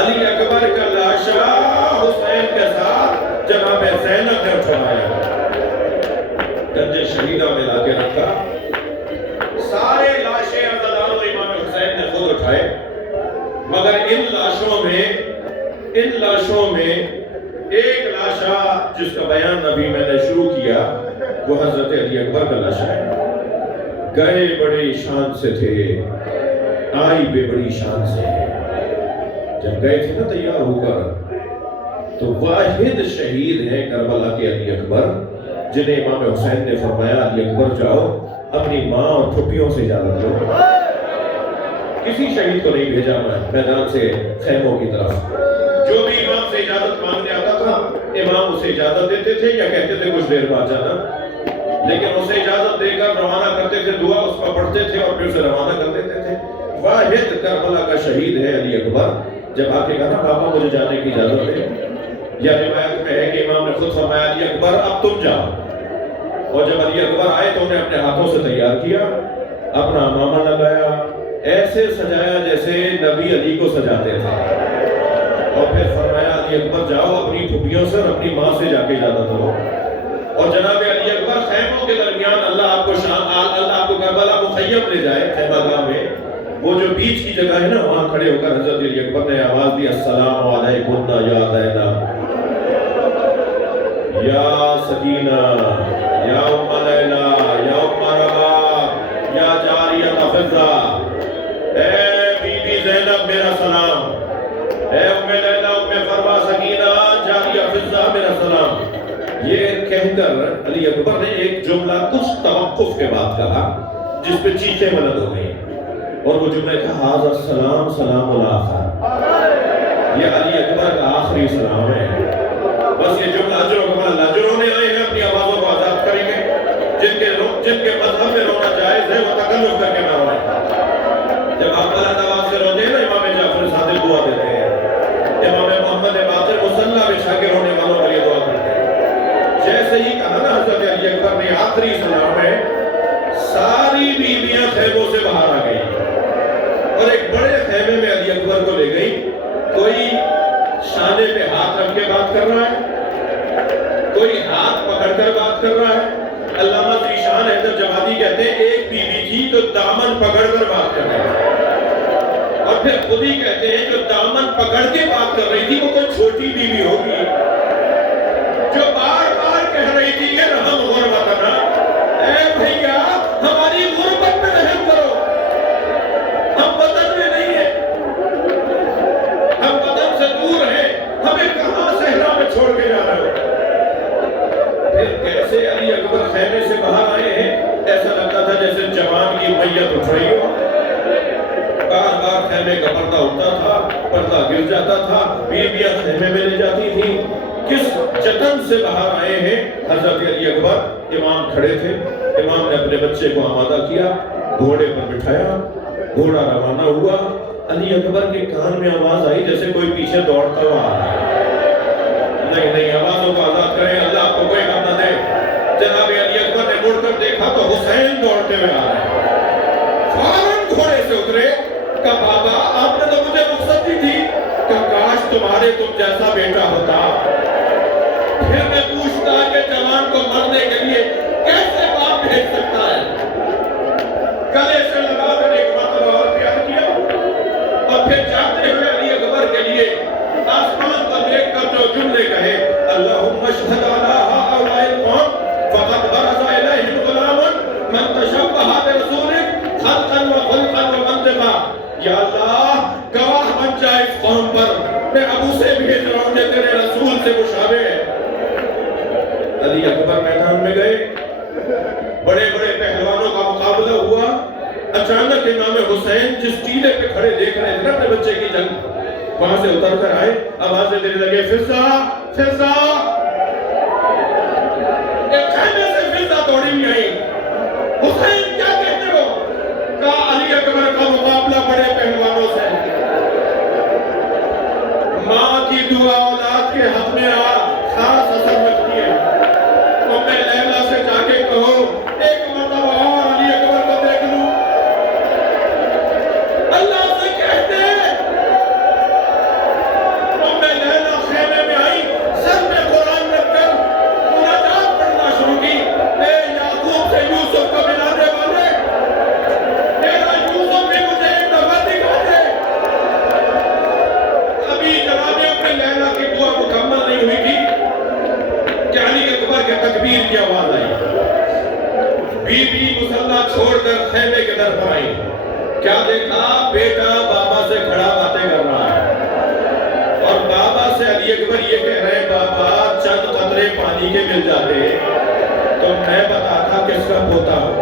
علی اکبر کا لاشا حسین کے ساتھ جناب زینب نے اٹھایا، گنج شہیدہ میں لا کے رکھا. سارے لاشیں عزادارو امام حسین نے خود اٹھائے مگر ان لاشوں میں ایک لاشا جس کا بیان ابھی میں نے شروع کیا وہ حضرت علی اکبر کا لاشا ہے. گئے بڑی شان سے تھے، آئی بے بڑی شان سے. جب گئے تھے نا تیار ہو کر تو واحد شہید ہیں کربلا کے علی اکبر، جنہیں امام حسین نے فرمایا علی اکبر جاؤ اپنی ماں اور پھوپھیوں سے اجازت لو. کسی شہید کو نہیں بھیجا میدان سے خیموں کی طرف. جو بھی امام سے اجازت مانگنے آتا تھا امام اسے اجازت دیتے تھے یا کہتے تھے کچھ دیر بعد جانا, لیکن اسے اجازت دے کر روانہ کرتے تھے, دعا اس پر پڑھتے تھے اور پھر اسے روانہ کر دیتے تھے. واحد کربلا کا شہید ہے علی اکبر. جب آ کے کہا بابا مجھے جانے کی اجازت دے, یا روایت میں ہے کہ امام نے خود فرمایا علی اکبر اب تم جاؤ. اور جب علی اکبر آئے تو انہیں اپنے ہاتھوں سے تیار کیا, اپنا امامہ لگایا, ایسے سجایا جیسے نبی علی کو سجاتے تھے, اور پھر فرمایا علی اکبر جاؤ اپنی پھوپھیوں سے اور اپنی ماں سے جا کے اجازت دو. اور جناب علی اکبر خیموں کے درمیان اللہ آپ کو کربلا مخیم لے جائے خیمہ گاہ میں, وہ جو بیچ کی جگہ ہے نا وہاں کھڑے ہو کر حضرت علی اکبر نے آواز دی السلام علیکم یا زینب یا سکینہ یا ام لیلا یا ام ربا یا جاریہ فضہ. اے بی بی زینب میرا سلام, اے ام لیلا ام فروا سکینہ جاریہ فضہ میرا سلام. یہ کہہ کر علی اکبر نے ایک جملہ کچھ توقف کے بعد کہا جس پہ چیخیں بلند ہو گئی, اور وہ جملہ تھا ھذا السلام سلام الآخر. یہ علی اکبر کا آخری سلام ہے. بس یہ جملہ اجر و کمال اللہ, جو رونے آئے ہیں اپنی آوازوں کو آزاد کریں گے, جن کے مذہب میں رونا جائز ہے وہ تکلف کر کے نہ روئیں. جب آپ بلند آواز سے روتے ہیں نا امام جعفر صادق دعا دیتے ہیں, امام محمد باقر مصلی بچھا کے رونے والوں کے لیے دعا کرتے ہیں. جیسے ہی کہا نا حضرت علی اکبر نے آخری سلام ہے, ساری بیویاں خیموں سے باہر آ گئی اور ایک بڑے خیمے میں علی اکبر کو لے گئی. کوئی شانے پہ ہاتھ رکھ کے بات کر رہا ہے, کوئی ہاتھ پکڑ کر بات کر رہا ہے. علامہ ذیشان حیدر جوادی کہتے ہیں ایک بیوی تھی تو دامن پکڑ کر بات کر رہی تھی, اور پھر خود ہی کہتے ہیں جو دامن پکڑ کے بات کر رہی تھی وہ کوئی چھوٹی بیوی ہوگی جو بار بار کہہ رہی تھی کہ رحم غربتنا, اے بھیا ہماری غربت میں رحم کرو, ہم وطن میں نہیں ہیں, ہم وطن سے دور ہیں, ہمیں کہاں صحرا میں چھوڑ کے جا رہے ہو. پھر کیسے علی اکبر خیمے سے باہر آئے ہیں, ایسا لگتا تھا جیسے جوان کی میت اٹھ رہی ہو. بار بار خیمے کا پردہ اٹھتا تھا, پردہ گر جاتا تھا, بیویاں خیمے میں لے جاتی تھی. کس جتن سے باہر آئے ہیں حضرت علی اکبر. امام کھڑے تھے, امام نے اپنے بچے کو آمادہ کیا, گھوڑے پر بٹھایا, گھوڑا روانہ ہوا. علی اکبر کے کان میں آواز آئی جیسے کوئی پیچھے دوڑتا ہوا آ رہا ہے. نہیں آوازوں کو آزاد کریں, اللہ آپ کو کوئی غم نہ دے. جناب علی اکبر نے مڑ کر دیکھا تو حسین دوڑتے ہوئے آ رہے ہیں. فوراً گھوڑے سے اترے, کہا بابا آپ نے تو مجھے رخصت دی تھی, کہ کاش تمہارے تم جیسا بیٹا ہوتا. پھر میں پوچھتا کہ جوان کو مرنے کے لیے کیسے باپ بھیج سکتا ہے. گلے سے لگا کر ایک مرتبہ اور پیار کیا, اور پھر جاتے ہوئے علی اکبر کے لیے آسمان کو دیکھ کر جو جملے کہے, اللہم اشہد علی ہؤلاء القوم فقد برز الیہم غلام من تشبہ برسولک خلقا وخلقا ومنطقا. یا اللہ گواہ بن جائے اس قوم پر, میں ابو سے بھیج رہا ہوں جو تیرے رسول سے مشابہ ہے. علی اکبر میدان میں گئے, بڑے بڑے پہلوانوں کا مقابلہ ہوا. اچانک امام حسین جس ٹیلے پہ کھڑے دیکھ رہے تھے اپنے بچے کی جنگ, وہاں سے اتر کر آئے, آوازیں دینے لگے فضہ فضہ. ایک خیمے سے فضہ دوڑی ہوئی آئی. حسین کیا کہتے ہو؟ کہا علی اکبر کا مقابلہ بڑے پہلوانوں سے, ماں کی دعا اولاد کے حق میں خاص اثر رکھتی ہے. ام لیلا سے جا کے کہو ایک مرتبہ اور علی اکبر کو دیکھ لوں. اللہ سے کہتے ام لیلا خیمے میں آئی, سر میں قرآن رکھ کر مناجات پڑھنا شروع کی. اے یعقوب سے یوسف کو ملانے والے, تیرا یوسف بھی مجھے ایک دفعہ دکھا دے. ابھی جناب ام لیلا کی دعا مکمل نہیں ہوئی تھی کہ علی اکبر کے تکبیر کی آواز آئی. بی بی مسلح چھوڑ کر خیمے کے در پر آئی. کیا دیکھا؟ بیٹا بابا سے کھڑا باتیں کر رہا ہے, اور بابا سے علی اکبر یہ کہہ رہے ہیں بابا چند قطرے پانی کے مل جاتے تو میں بتاتا کس کا پوتا ہوں,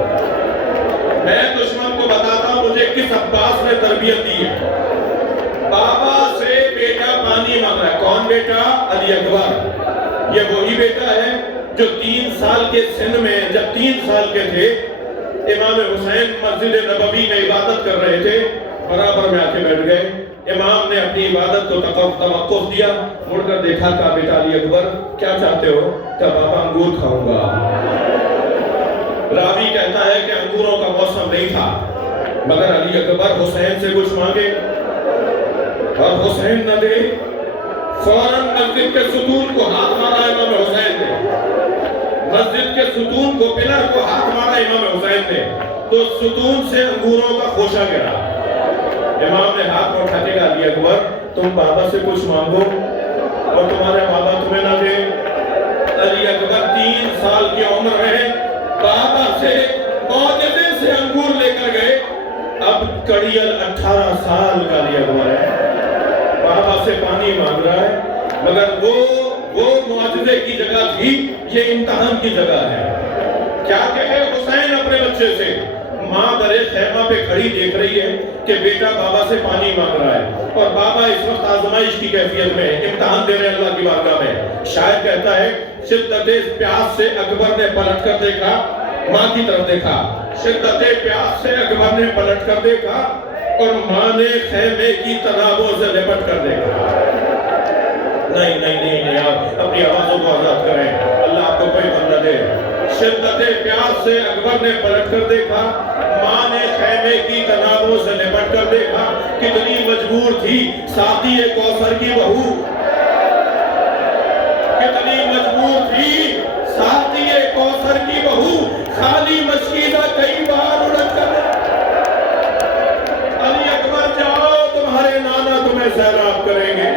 میں دشمن کو بتاتا مجھے مجھے کس عباس نے تربیت دی ہے. بابا سے بیٹا پانی مانگ رہا ہے. کون بیٹا؟ علی اکبر. یہ وہی بیٹا ہے جو 3 سال کے سن میں، جب 3 سال کے تھے، امام حسین مسجد نبوی میں عبادت کر رہے تھے، برابر میں آ کے بیٹھ گئے. امام نے اپنی عبادت کو توقف دیا، مڑ کر دیکھا، کہا بیٹا علی اکبر کیا چاہتے ہو؟ کہا بابا انگور کھاؤں گا. راوی کہتا ہے کہ انگوروں کا موسم نہیں تھا، مگر علی اکبر حسین سے کچھ مانگے اور حسین نہ دے. فوراً مسجد کے ستون کو ہاتھ مارا امام حسین نے، مسجد کے ستون کو، پلر کو ہاتھ مارا امام حسین نے، تو ستون سے انگوروں کا خوشہ گرا. امام نے ہاتھ میں اٹھا کے کہا علی اکبر تم بابا سے کچھ مانگو اور تمہارے بابا تمہیں نہ دے. علی اکبر 3 سال کی عمر میں بابا سے معجزے سے انگور لے کر گئے. اب کڑیل 18 سال کا علی اکبر ہے، بابا سے پانی مانگ رہا ہے، مگر وہ معجزے کی جگہ تھی، یہ امتحان کی جگہ ہے. کیا کہے حسین اپنے بچے سے؟ ماں در خیمہ پہ کھڑی دیکھ رہی ہے کہ بیٹا بابا سے پانی مانگ رہا ہے، اور بابا اس وقت آزمائش کی کیفیت میں، امتحان دے رہے ہیں اللہ کی بارگاہ میں. شاعر کہتا ہے شدت پیاس سے اکبر نے پلٹ کر دیکھا، ماں کی طرف دیکھا. شدت پیاس سے اکبر نے پلٹ کر دیکھا اور ماں نے خیمے کی تنابوں سے لپٹ کر دیکھا. نہیں نہیں نہیں نہیں، آپ اپنی آوازوں کو آزاد کریں، اللہ آپ کو کوئی بندہ دے. شدت پیاس سے اکبر نے پلٹ کر دیکھا، ماں نے خیمے کی تنابوں سے لپٹ کر دیکھا. کتنی مجبور تھی ساقی کوثر کی بہو، کتنی مجبور تھی ساقی کوثر کی بہو، خالی مشکیزہ کئی بار اڑک کر. علی اکبر جاؤ، تمہارے نانا تمہیں سیراب کریں گے.